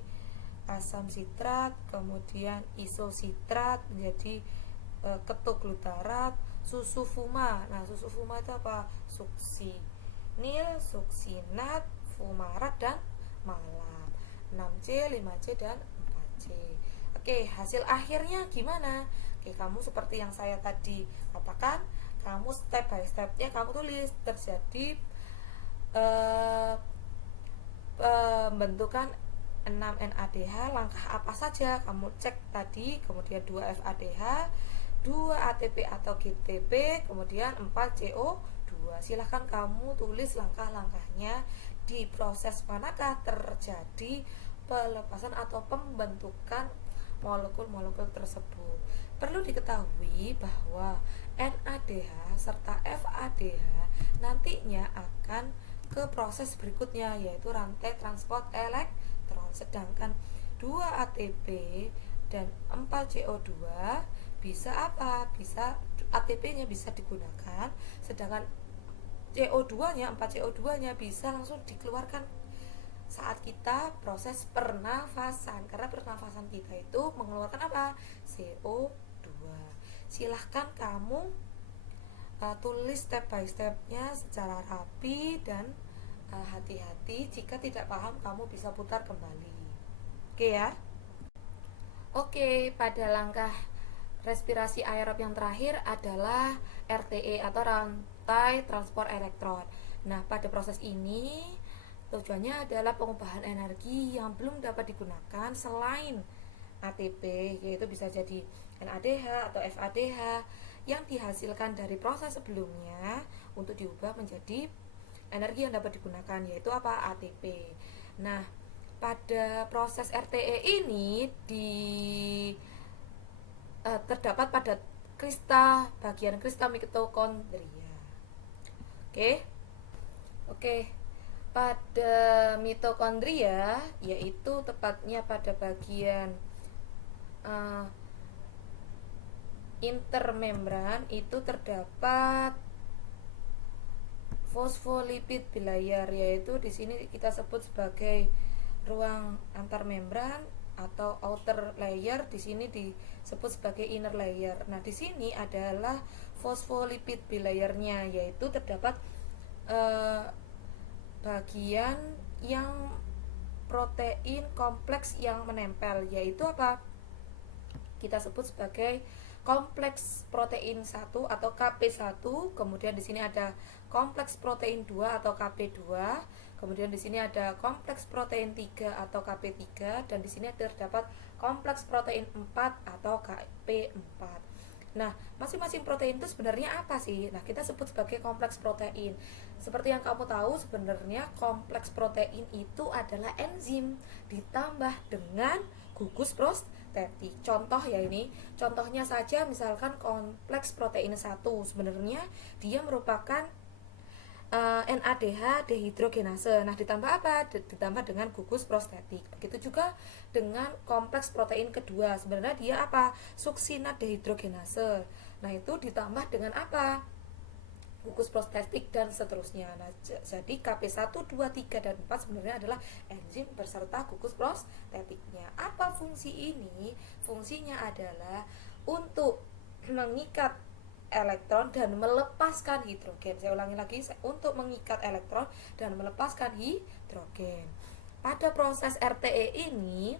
asam sitrat, kemudian isositrat menjadi ketoglutarat, susu fuma. Nah, susu fuma itu apa? Suksinil, suksinat, fumarat, dan malam. 6C, 5C, dan 4C. Oke, hasil akhirnya gimana? Oke, kamu seperti yang saya tadi katakan, kamu step by stepnya kamu tulis. Terjadi pembentukan 6 NADH, langkah apa saja kamu cek tadi, kemudian 2 FADH, 2 ATP atau GTP, kemudian 4 CO2. Silahkan kamu tulis langkah-langkahnya, di proses manakah terjadi pelepasan atau pembentukan molekul-molekul tersebut. Perlu diketahui bahwa NADH serta FADH nantinya akan ke proses berikutnya, yaitu rantai transport elektron. Sedangkan 2 ATP dan 4 CO2 bisa apa? Bisa ATP-nya bisa digunakan, sedangkan CO2-nya, 4 CO2-nya bisa langsung dikeluarkan saat kita proses pernafasan, karena pernafasan kita itu mengeluarkan apa? CO2. Silahkan kamu tulis step by stepnya secara rapi dan hati-hati. Jika tidak paham, kamu bisa putar kembali. Oke ya. Oke, pada langkah respirasi aerob yang terakhir adalah RTE atau rantai transport elektron. Nah, pada proses ini tujuannya adalah pengubahan energi yang belum dapat digunakan selain ATP, yaitu bisa jadi NADH atau FADH yang dihasilkan dari proses sebelumnya untuk diubah menjadi energi yang dapat digunakan, yaitu apa? ATP. Nah, pada proses RTE ini terdapat pada bagian kristal mitokondria. Oke. Pada mitokondria, yaitu tepatnya pada bagian intermembran, itu terdapat fosfolipid bilayer, yaitu di sini kita sebut sebagai ruang antar membran atau outer layer, di sini disebut sebagai inner layer. Nah, di sini adalah fosfolipid bilayernya, yaitu terdapat bagian yang protein kompleks yang menempel, yaitu apa? Kita sebut sebagai kompleks protein 1 atau KP1, kemudian di sini ada kompleks protein 2 atau KP2, kemudian di sini ada kompleks protein 3 atau KP3, dan di sini terdapat kompleks protein 4 atau KP4. Nah, masing-masing protein itu sebenarnya apa sih? Nah, kita sebut sebagai kompleks protein. Seperti yang kamu tahu, sebenarnya kompleks protein itu adalah enzim ditambah dengan gugus prostetik. Contoh ya ini, contohnya saja misalkan kompleks protein 1, sebenarnya dia merupakan NADH dehidrogenase. Nah, ditambah apa? Ditambah dengan gugus prostetik. Begitu juga dengan kompleks protein kedua, sebenarnya dia apa? Suksinat dehidrogenase. Nah, itu ditambah dengan apa? Gugus prostetik dan seterusnya. Nah, jadi KP1, 2, 3, dan 4 sebenarnya adalah enzim beserta gugus prostetiknya. Apa fungsi ini? Fungsinya adalah untuk mengikat elektron dan melepaskan hidrogen. Saya ulangi lagi, untuk mengikat elektron dan melepaskan hidrogen. Pada proses RTE ini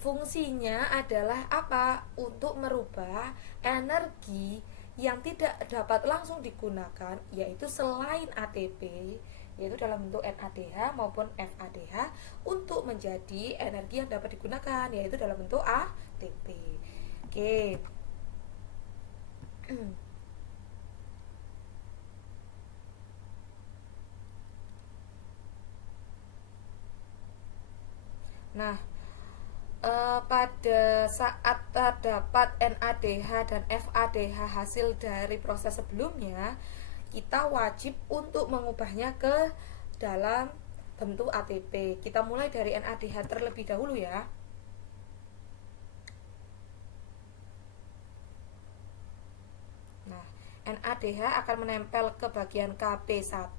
fungsinya adalah apa? Untuk merubah energi yang tidak dapat langsung digunakan, yaitu selain ATP, yaitu dalam bentuk NADH maupun FADH, untuk menjadi energi yang dapat digunakan, yaitu dalam bentuk ATP. Oke. Nah, pada saat terdapat NADH dan FADH hasil dari proses sebelumnya, kita wajib untuk mengubahnya ke dalam bentuk ATP. Kita mulai dari NADH terlebih dahulu ya. Nah, NADH akan menempel ke bagian Kp1,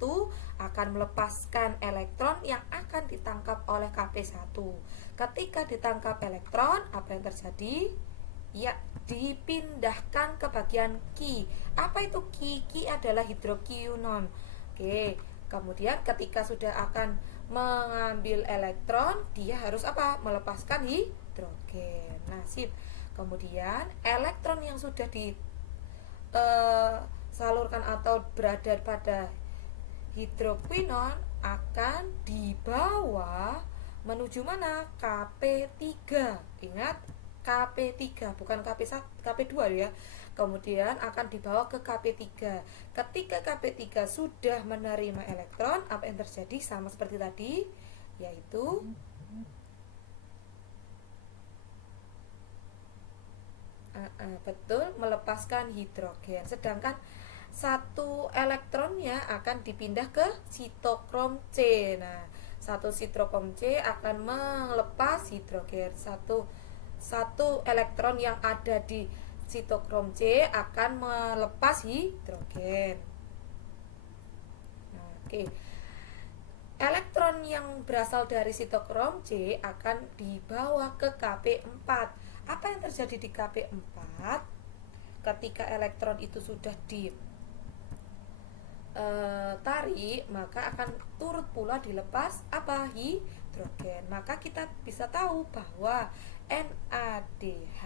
akan melepaskan elektron yang akan ditangkap oleh Kp1. Ketika ditangkap elektron, apa yang terjadi? Ya, dipindahkan ke bagian Ki. Apa itu Ki? Ki adalah hidrokiunon. Oke, kemudian ketika sudah akan mengambil elektron, dia harus apa? Melepaskan hidrogen. Nah, sip. Kemudian elektron yang sudah salurkan atau berada pada hidroquinon akan dibawa menuju mana? Kp3. Ingat, Kp3 bukan Kp1, Kp2 ya. Kemudian akan dibawa ke Kp3. Ketika Kp3 sudah menerima elektron, apa yang terjadi? Sama seperti tadi, yaitu betul, melepaskan hidrogen. Sedangkan satu elektronnya akan dipindah ke sitokrom C. Nah, satu sitokrom C akan melepas hidrogen. Satu elektron yang ada di sitokrom C akan melepas hidrogen. Nah, oke. Elektron yang berasal dari sitokrom C akan dibawa ke Kp4. Apa yang terjadi di Kp4? Ketika elektron itu sudah ditarik, maka akan turut pula dilepas apa? Hidrogen. Maka kita bisa tahu bahwa NADH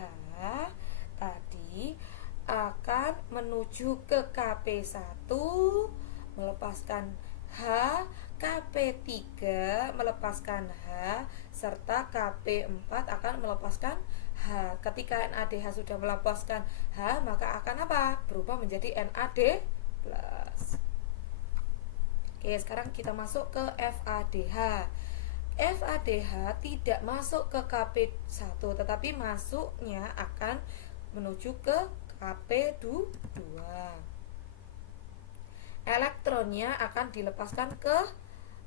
tadi akan menuju ke Kp1 melepaskan H, Kp3 melepaskan H, serta Kp4 akan melepaskan H. Ketika NADH sudah melepaskan H, maka akan apa? Berubah menjadi NAD+. Oke, sekarang kita masuk ke FADH. FADH tidak masuk ke Kp1, tetapi masuknya akan menuju ke Kp2. Elektronnya akan dilepaskan ke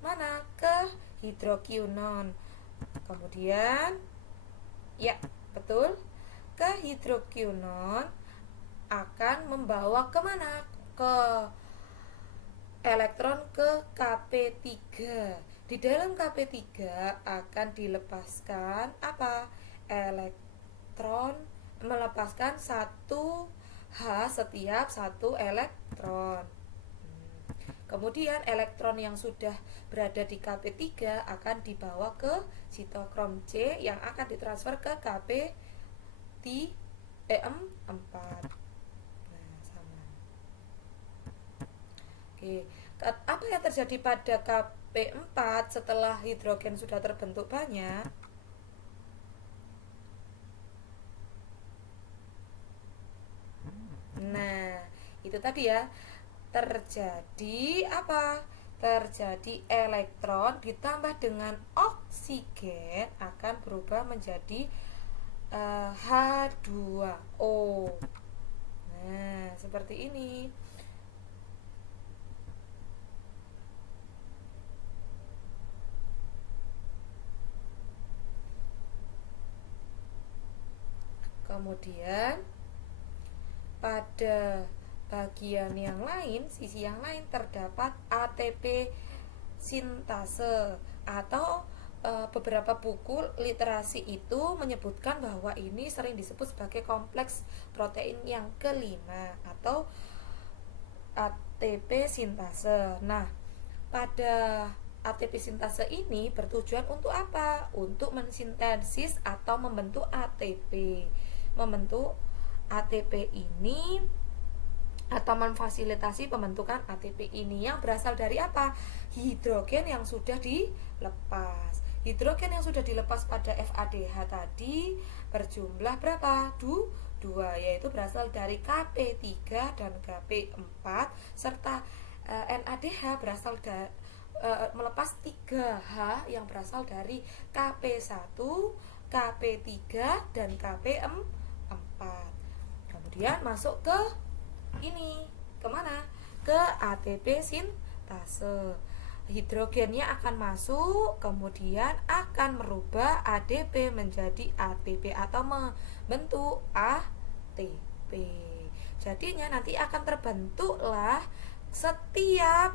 mana? Ke hidrokiunon. Kemudian, ya, betul, ke hidrokiunon akan membawa kemana? Ke elektron ke Kp3. Di dalam Kp3 akan dilepaskan apa? Elektron, melepaskan satu H setiap satu elektron. Kemudian elektron yang sudah berada di Kp3 akan dibawa ke sitokrom C yang akan ditransfer ke Kp4. Nah, sama. Oke, apa yang terjadi pada Kp4 setelah hidrogen sudah terbentuk banyak? Nah, itu tadi ya. Terjadi apa? Terjadi elektron ditambah dengan oksigen akan berubah menjadi H2O. Nah, seperti ini. Kemudian pada bagian yang lain, sisi yang lain terdapat ATP sintase atau beberapa buku literasi itu menyebutkan bahwa ini sering disebut sebagai kompleks protein yang kelima atau ATP sintase. Nah, pada ATP sintase ini bertujuan untuk apa? Untuk mensintesis atau membentuk ATP. Membentuk ATP ini atau memfasilitasi pembentukan ATP ini yang berasal dari apa? Hidrogen yang sudah dilepas. Hidrogen yang sudah dilepas pada FADH tadi berjumlah berapa? 2, yaitu berasal dari Kp3 dan Kp4 serta NADH berasal dari melepas 3H yang berasal dari Kp1, Kp3 dan Kp4. Kemudian masuk ke ini, kemana? Ke ATP sintase. Hidrogennya akan masuk, kemudian akan merubah ADP menjadi ATP atau membentuk ATP. Jadinya nanti akan terbentuklah setiap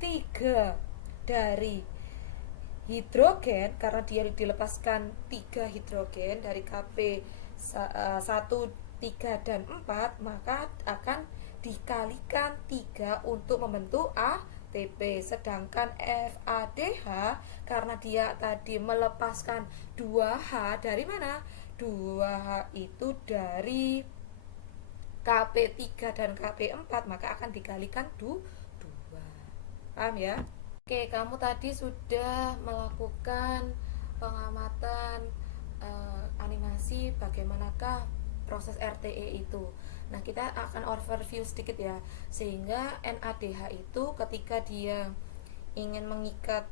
tiga dari hidrogen, karena dia dilepaskan 3 hidrogen dari Kp 1, 3, dan 4, maka akan dikalikan 3 untuk membentuk ATP. Sedangkan FADH karena dia tadi melepaskan 2H dari mana? 2H itu dari Kp3 dan Kp4, maka akan dikalikan 2. Paham ya? Oke, kamu tadi sudah melakukan pengamatan animasi bagaimanakah proses RTE itu. Nah, kita akan overview sedikit ya. Sehingga NADH itu ketika dia ingin mengikat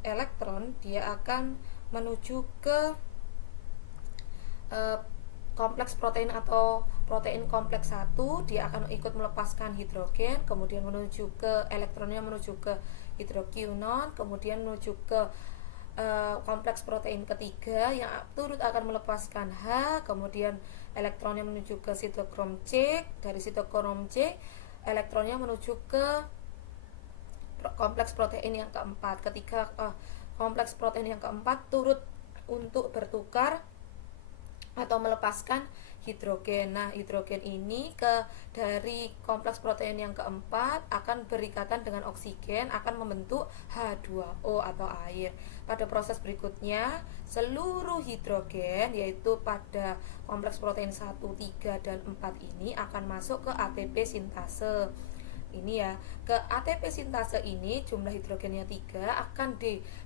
elektron, dia akan menuju ke kompleks protein atau protein kompleks 1, dia akan ikut melepaskan hidrogen, kemudian menuju ke elektronnya menuju ke hidroquinone, kemudian menuju ke kompleks protein ketiga yang turut akan melepaskan H, kemudian elektronnya menuju ke sitokrom C, dari sitokrom C elektronnya menuju ke kompleks protein yang keempat. Ketika kompleks protein yang keempat turut untuk bertukar atau melepaskan hidrogen. Nah, hidrogen ini dari kompleks protein yang keempat akan berikatan dengan oksigen, akan membentuk H2O atau air. Pada proses berikutnya, seluruh hidrogen yaitu pada kompleks protein 1, 3, dan 4 ini akan masuk ke ATP sintase. Ini ya, ke ATP sintase ini jumlah hidrogennya 3 akan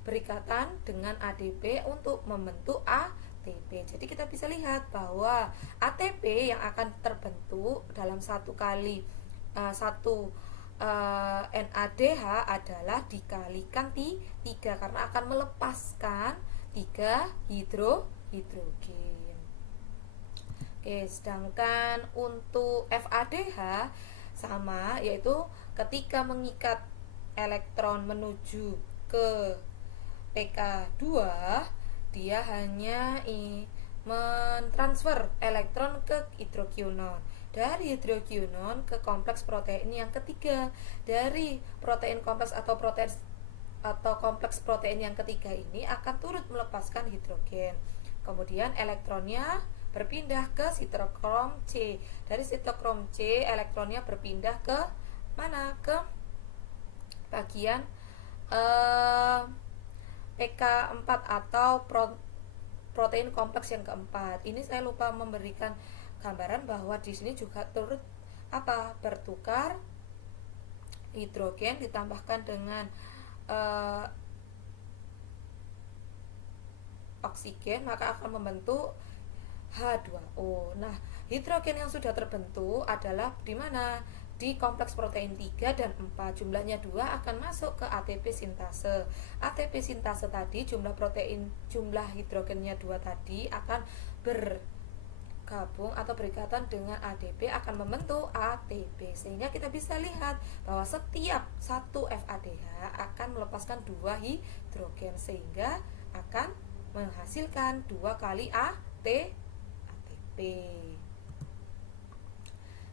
berikatan dengan ADP untuk membentuk ATP. Jadi kita bisa lihat bahwa ATP yang akan terbentuk dalam satu NADH adalah dikalikan 3 karena akan melepaskan 3 hidrogen. Oke, sedangkan untuk FADH sama, yaitu ketika mengikat elektron menuju ke pK2, dia hanya mentransfer elektron ke hidroquinone, dari hidroquinone ke kompleks protein yang ketiga. Dari protein kompleks atau kompleks protein yang ketiga ini akan turut melepaskan hidrogen, kemudian elektronnya berpindah ke sitokrom C. Dari sitokrom C elektronnya berpindah ke mana? Ke bagian PK4 atau protein kompleks yang keempat. Ini saya lupa memberikan gambaran bahwa di sini juga turut bertukar hidrogen ditambahkan dengan oksigen, maka akan membentuk H2O. Nah, hidrogen yang sudah terbentuk adalah di mana? Di kompleks protein 3 dan 4. Jumlahnya 2 akan masuk ke ATP sintase. ATP sintase tadi jumlah hidrogennya 2 tadi akan bergabung atau berikatan dengan ADP akan membentuk ATP. Sehingga kita bisa lihat bahwa setiap satu FADH akan melepaskan 2 hidrogen sehingga akan menghasilkan 2 kali ATP.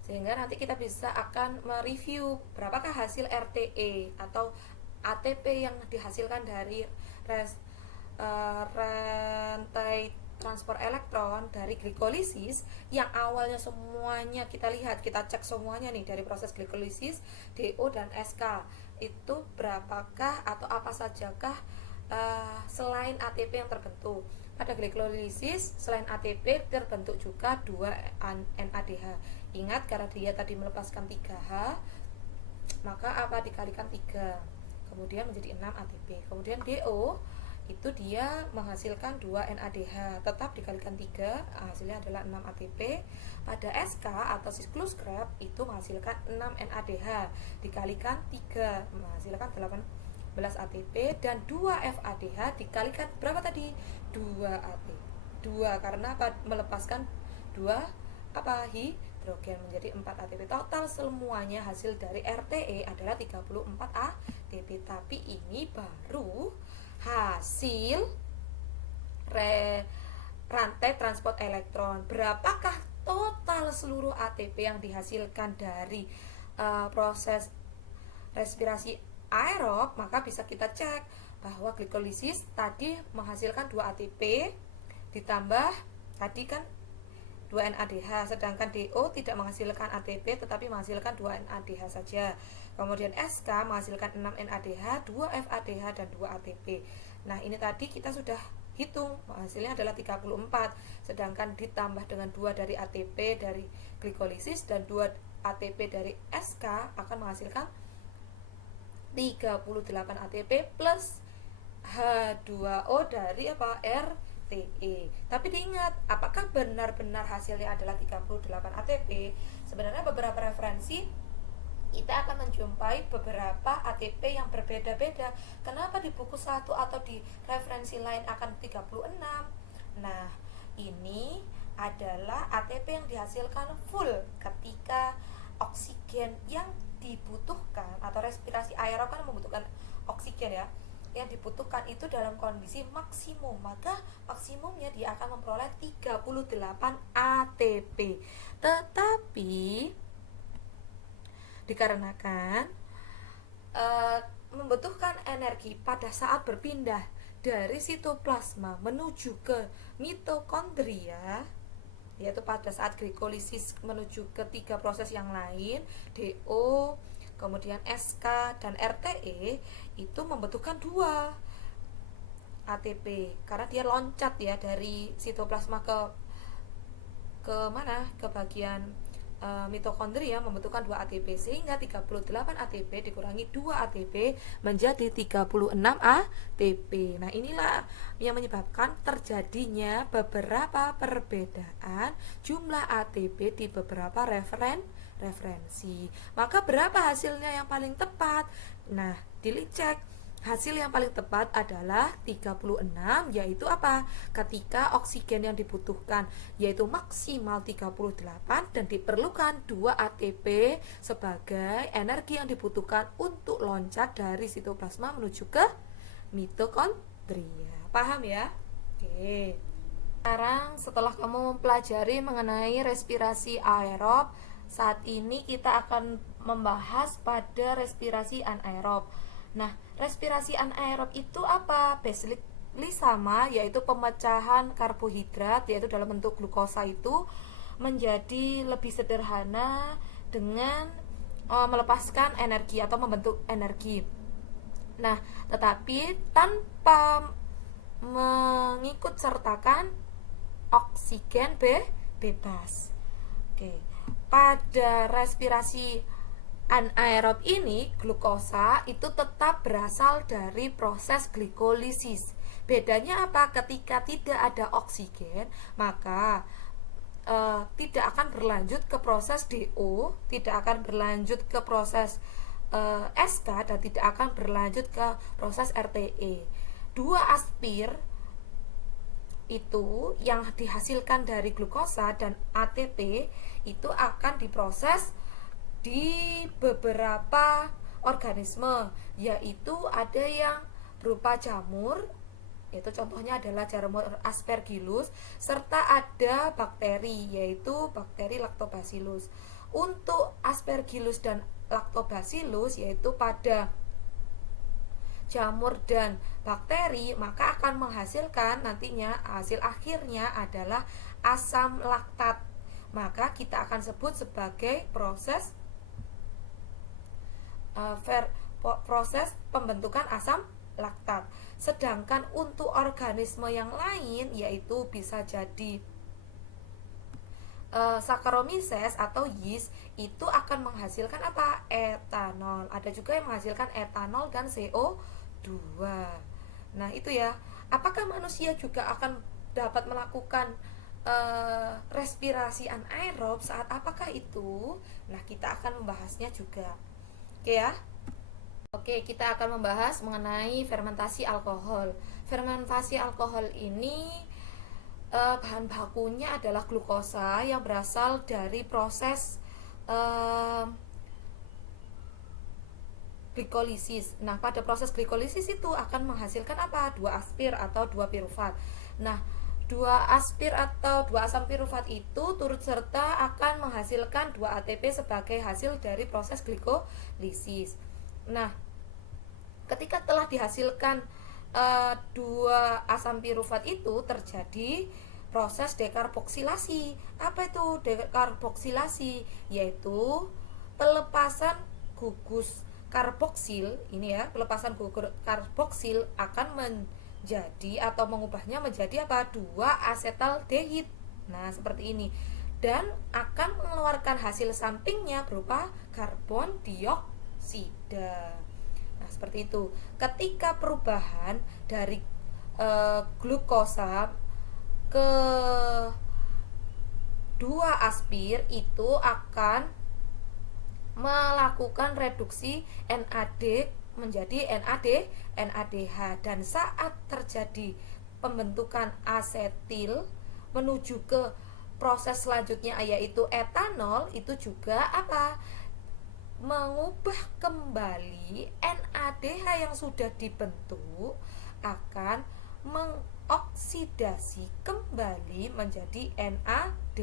Sehingga nanti kita akan mereview berapakah hasil RTE atau ATP yang dihasilkan dari rantai transport elektron dari glikolisis yang awalnya semuanya kita cek semuanya nih dari proses glikolisis DO dan SK itu berapakah atau apa sajakah selain ATP yang terbentuk. Pada glikolisis selain ATP terbentuk juga 2 NADH. Ingat karena dia tadi melepaskan 3H, maka dikalikan 3, kemudian menjadi 6 ATP. Kemudian DO itu dia menghasilkan 2 NADH, tetap dikalikan 3, hasilnya adalah 6 ATP. Pada SK atau siklus Krebs itu menghasilkan 6 NADH dikalikan 3, menghasilkan 18 ATP, dan 2 FADH dikalikan berapa tadi? 2 ATP. 2 karena melepaskan 2 hidrogen menjadi 4 ATP. Total semuanya hasil dari RTE adalah 34 ATP. Tapi ini baru hasil rantai transport elektron. Berapakah total seluruh ATP yang dihasilkan dari proses respirasi aerob? Maka bisa kita cek bahwa glikolisis tadi menghasilkan 2 ATP ditambah tadi kan 2 NADH, sedangkan DO tidak menghasilkan ATP tetapi menghasilkan 2 NADH saja. Kemudian SK menghasilkan 6 NADH, 2 FADH dan 2 ATP. Nah, ini tadi kita sudah hitung, hasilnya adalah 34. Sedangkan ditambah dengan 2 dari ATP dari glikolisis dan 2 ATP dari SK akan menghasilkan 38 ATP plus H2O dari RTE. Tapi diingat, apakah benar-benar hasilnya adalah 38 ATP? Sebenarnya beberapa referensi kita akan menjumpai beberapa ATP yang berbeda-beda. Kenapa di buku 1 atau di referensi lain akan 36? Nah, ini adalah ATP yang dihasilkan full ketika oksigen yang dibutuhkan atau respirasi aerob kan membutuhkan oksigen ya, yang dibutuhkan itu dalam kondisi maksimum, maka maksimumnya dia akan memperoleh 38 ATP. Tetapi dikarenakan membutuhkan energi pada saat berpindah dari sitoplasma menuju ke mitokondria, yaitu pada saat glikolisis menuju ke 3 proses yang lain, DO, kemudian SK dan RTE, itu membutuhkan 2 ATP karena dia loncat ya dari sitoplasma ke mana? Ke bagian mitokondria, membutuhkan 2 ATP, sehingga 38 ATP dikurangi 2 ATP menjadi 36 ATP. Nah, inilah yang menyebabkan terjadinya beberapa perbedaan jumlah ATP di beberapa referensi. Maka berapa hasilnya yang paling tepat? Nah, dicek. Hasil yang paling tepat adalah 36, yaitu apa? Ketika oksigen yang dibutuhkan yaitu maksimal 38 dan diperlukan 2 ATP sebagai energi yang dibutuhkan untuk loncat dari sitoplasma menuju ke mitokondria. Paham ya? Oke. Sekarang setelah kamu mempelajari mengenai respirasi aerob, saat ini kita akan membahas pada respirasi anaerob. Nah, respirasi anaerob itu apa? Basically sama, yaitu pemecahan karbohidrat, yaitu dalam bentuk glukosa itu menjadi lebih sederhana dengan melepaskan energi atau membentuk energi. Nah, tetapi tanpa mengikut sertakan oksigen bebas. Oke. Pada respirasi anaerob ini, glukosa itu tetap berasal dari proses glikolisis. Bedanya apa? Ketika tidak ada oksigen, maka tidak akan berlanjut ke proses DO, tidak akan berlanjut ke proses SK, dan tidak akan berlanjut ke proses RTE. 2 aspir itu yang dihasilkan dari glukosa dan ATP itu akan diproses di beberapa organisme, yaitu ada yang berupa jamur, yaitu contohnya adalah jamur Aspergillus, serta ada bakteri, yaitu bakteri Lactobacillus. Untuk Aspergillus dan Lactobacillus, yaitu pada jamur dan bakteri, maka akan menghasilkan nantinya hasil akhirnya adalah asam laktat. Maka kita akan sebut sebagai proses pembentukan asam laktat. Sedangkan untuk organisme yang lain, yaitu bisa jadi Saccharomyces atau yeast, itu akan menghasilkan apa? Etanol. Ada juga yang menghasilkan etanol dan CO2. Nah, itu ya. Apakah manusia juga akan dapat melakukan respirasi anaerob? Saat apakah itu? Nah, kita akan membahasnya juga. Oke ya. Oke, kita akan membahas mengenai fermentasi alkohol. Fermentasi alkohol ini bahan bakunya adalah glukosa yang berasal dari proses glikolisis. Nah, pada proses glikolisis itu akan menghasilkan apa? 2 aspir atau 2 piruvat. Nah, Dua aspir atau dua asam pirufat itu turut serta akan menghasilkan 2 ATP sebagai hasil dari proses glikolisis. Nah, ketika telah dihasilkan dua asam pirufat itu terjadi proses dekarboksilasi. Apa itu dekarboksilasi? Yaitu pelepasan gugus karboksil ini ya, pelepasan gugus karboksil akan menjadi atau mengubahnya menjadi apa? 2-asetaldehid. Nah, seperti ini. Dan akan mengeluarkan hasil sampingnya berupa karbon dioksida. Nah, seperti itu. Ketika perubahan dari glukosa ke 2 aspir itu akan melakukan reduksi NAD menjadi NADH, dan saat terjadi pembentukan asetil menuju ke proses selanjutnya yaitu etanol, itu juga apa? Mengubah kembali NADH yang sudah dibentuk akan mengoksidasi kembali menjadi NAD+,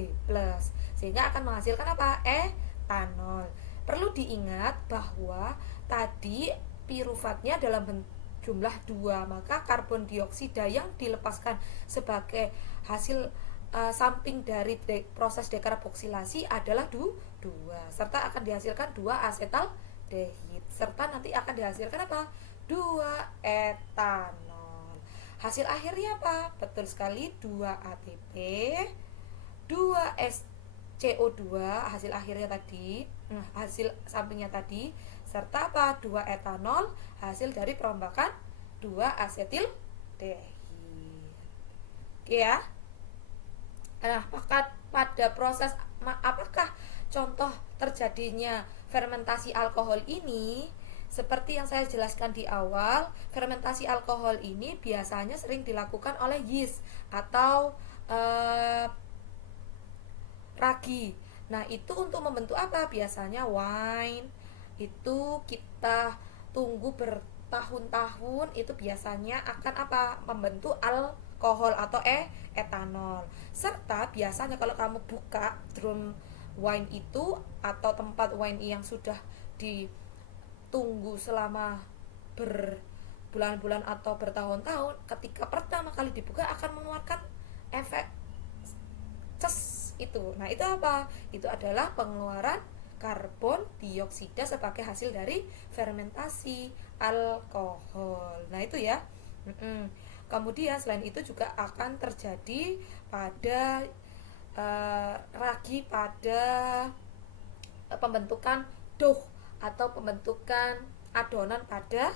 sehingga akan menghasilkan apa? Etanol. Perlu diingat bahwa tadi piruvatnya dalam jumlah 2, maka karbon dioksida yang dilepaskan sebagai hasil samping dari proses dekarboksilasi adalah 2, serta akan dihasilkan 2-asetaldehid, serta nanti akan dihasilkan apa? 2 etanol. Hasil akhirnya apa? Betul sekali, 2 ATP, 2 CO2 hasil akhirnya tadi, hasil sampingnya tadi, serta apa? 2 etanol hasil dari perombakan 2 asetildehid. Oke ya. Nah, pada proses apakah contoh terjadinya fermentasi alkohol ini? Seperti yang saya jelaskan di awal, fermentasi alkohol ini biasanya sering dilakukan oleh yeast atau ragi. Nah, itu untuk membentuk apa? Biasanya wine. Itu kita tunggu bertahun-tahun, itu biasanya akan apa? Membentuk alkohol atau etanol. Serta biasanya kalau kamu buka drum wine itu atau tempat wine yang sudah ditunggu selama berbulan-bulan atau bertahun-tahun, ketika pertama kali dibuka akan mengeluarkan efek ces itu. Nah, itu apa? Itu adalah pengeluaran karbon dioksida sebagai hasil dari fermentasi alkohol. Nah, itu ya. Kemudian selain itu juga akan terjadi pada ragi pada pembentukan dough atau pembentukan adonan pada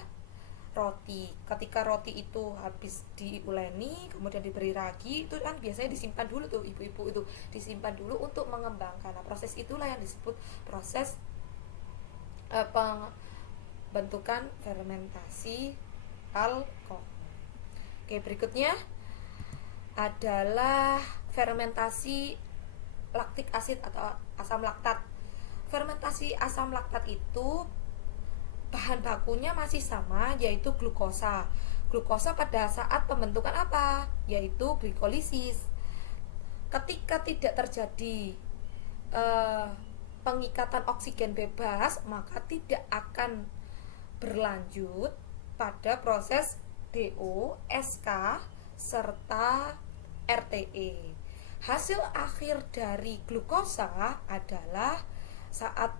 roti. Ketika roti itu habis diuleni kemudian diberi ragi, itu kan biasanya disimpan dulu tuh, ibu-ibu itu disimpan dulu untuk mengembangkan. Nah, proses itulah yang disebut proses pembentukan fermentasi alkohol. Oke, berikutnya adalah fermentasi laktik asid atau asam laktat. Fermentasi asam laktat itu bahan bakunya masih sama, yaitu glukosa. Glukosa pada saat pembentukan apa? Yaitu glikolisis. Ketika tidak terjadi pengikatan oksigen bebas, maka tidak akan berlanjut pada proses DO, SK, serta RTE. Hasil akhir dari glukosa adalah saat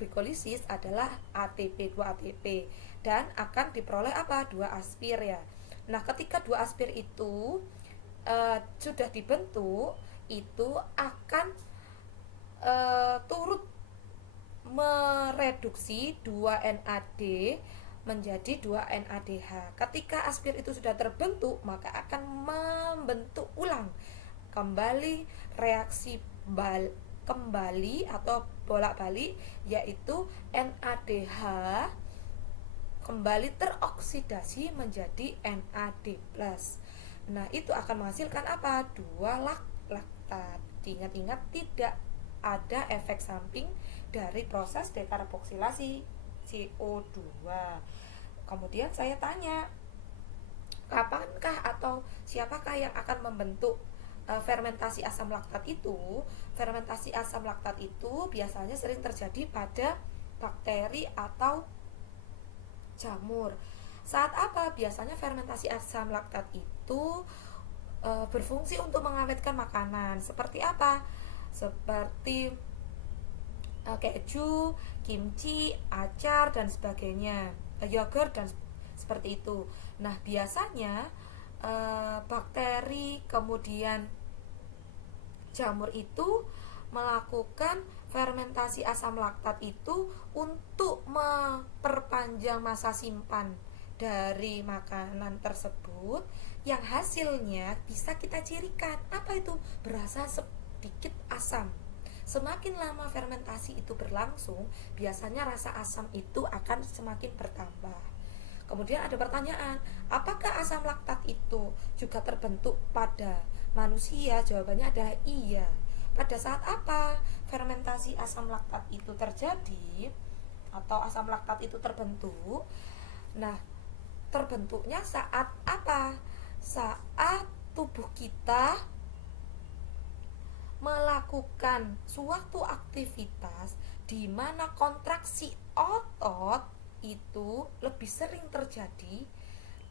glikolisis adalah ATP, 2 ATP, dan akan diperoleh apa? 2 aspir ya. Nah, ketika 2 aspir itu sudah dibentuk, itu akan turut mereduksi 2 NAD menjadi 2 NADH. Ketika aspir itu sudah terbentuk, maka akan membentuk ulang kembali reaksi kembali atau bolak-balik, yaitu NADH kembali teroksidasi menjadi NAD+. Nah, itu akan menghasilkan apa? 2 laktat. Ingat-ingat, tidak ada efek samping dari proses dekarboksilasi CO2. Kemudian saya tanya, kapankah atau siapakah yang akan membentuk fermentasi asam laktat itu? Fermentasi asam laktat itu biasanya sering terjadi pada bakteri atau jamur. Saat apa biasanya fermentasi asam laktat itu berfungsi untuk mengawetkan makanan? Seperti apa? Seperti keju, kimchi, acar dan sebagainya, yogurt dan seperti itu. Nah, biasanya bakteri kemudian jamur itu melakukan fermentasi asam laktat itu untuk memperpanjang masa simpan dari makanan tersebut, yang hasilnya bisa kita cirikan. Apa itu? Berasa sedikit asam. Semakin lama fermentasi itu berlangsung, biasanya rasa asam itu akan semakin bertambah. Kemudian ada pertanyaan, apakah asam laktat itu juga terbentuk pada manusia? Jawabannya adalah iya. Pada saat apa fermentasi asam laktat itu terjadi atau asam laktat itu terbentuk? Nah, terbentuknya saat apa? Saat tubuh kita melakukan suatu aktivitas di mana kontraksi otot itu lebih sering terjadi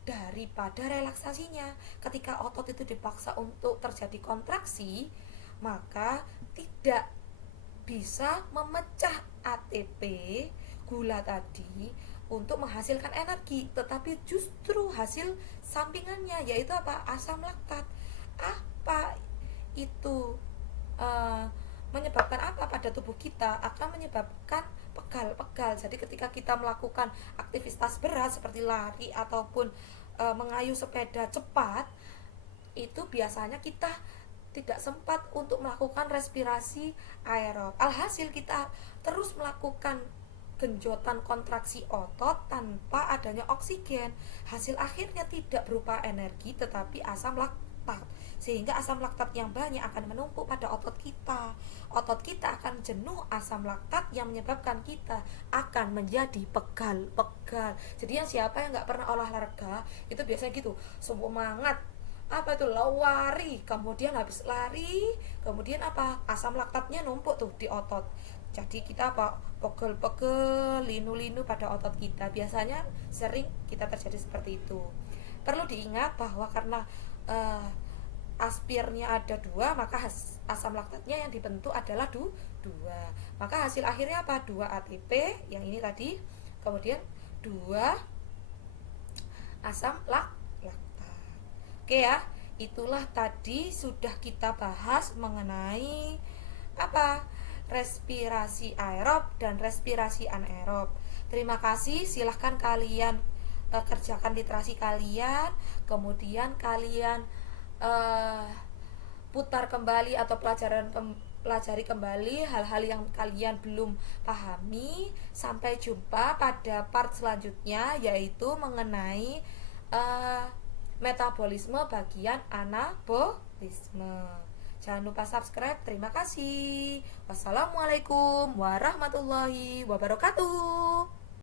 daripada relaksasinya. Ketika otot itu dipaksa untuk terjadi kontraksi, maka tidak bisa memecah ATP gula tadi untuk menghasilkan energi, tetapi justru hasil sampingannya yaitu apa? Asam laktat. Apa itu menyebabkan apa pada tubuh kita? Akan menyebabkan pegal-pegal. Jadi ketika kita melakukan aktivitas berat seperti lari ataupun mengayuh sepeda cepat, itu biasanya kita tidak sempat untuk melakukan respirasi aerob. Alhasil kita terus melakukan genjotan kontraksi otot tanpa adanya oksigen. Hasil akhirnya tidak berupa energi tetapi asam laktat, sehingga asam laktat yang banyak akan menumpuk pada otot kita. Otot kita akan jenuh asam laktat yang menyebabkan kita akan menjadi pegal-pegal. Jadi yang siapa yang nggak pernah olahraga itu biasanya gitu, semangat apa itu lari, kemudian habis lari kemudian apa, asam laktatnya numpuk tuh di otot. Jadi kita apa, pegel-pegel, linu-linu pada otot kita. Biasanya sering kita terjadi seperti itu. Perlu diingat bahwa karena aspirnya ada 2, maka asam laktatnya yang dibentuk adalah 2. Maka hasil akhirnya apa? 2 ATP yang ini tadi, kemudian 2 asam laktat. Oke ya, itulah tadi sudah kita bahas mengenai apa? Respirasi aerob dan respirasi anaerob. Terima kasih, silahkan kalian kerjakan literasi kalian, kemudian kalian putar kembali atau pelajari kembali hal-hal yang kalian belum pahami. Sampai jumpa pada part selanjutnya, yaitu mengenai metabolisme bagian anabolisme. Jangan lupa subscribe. Terima kasih. Wassalamualaikum warahmatullahi wabarakatuh.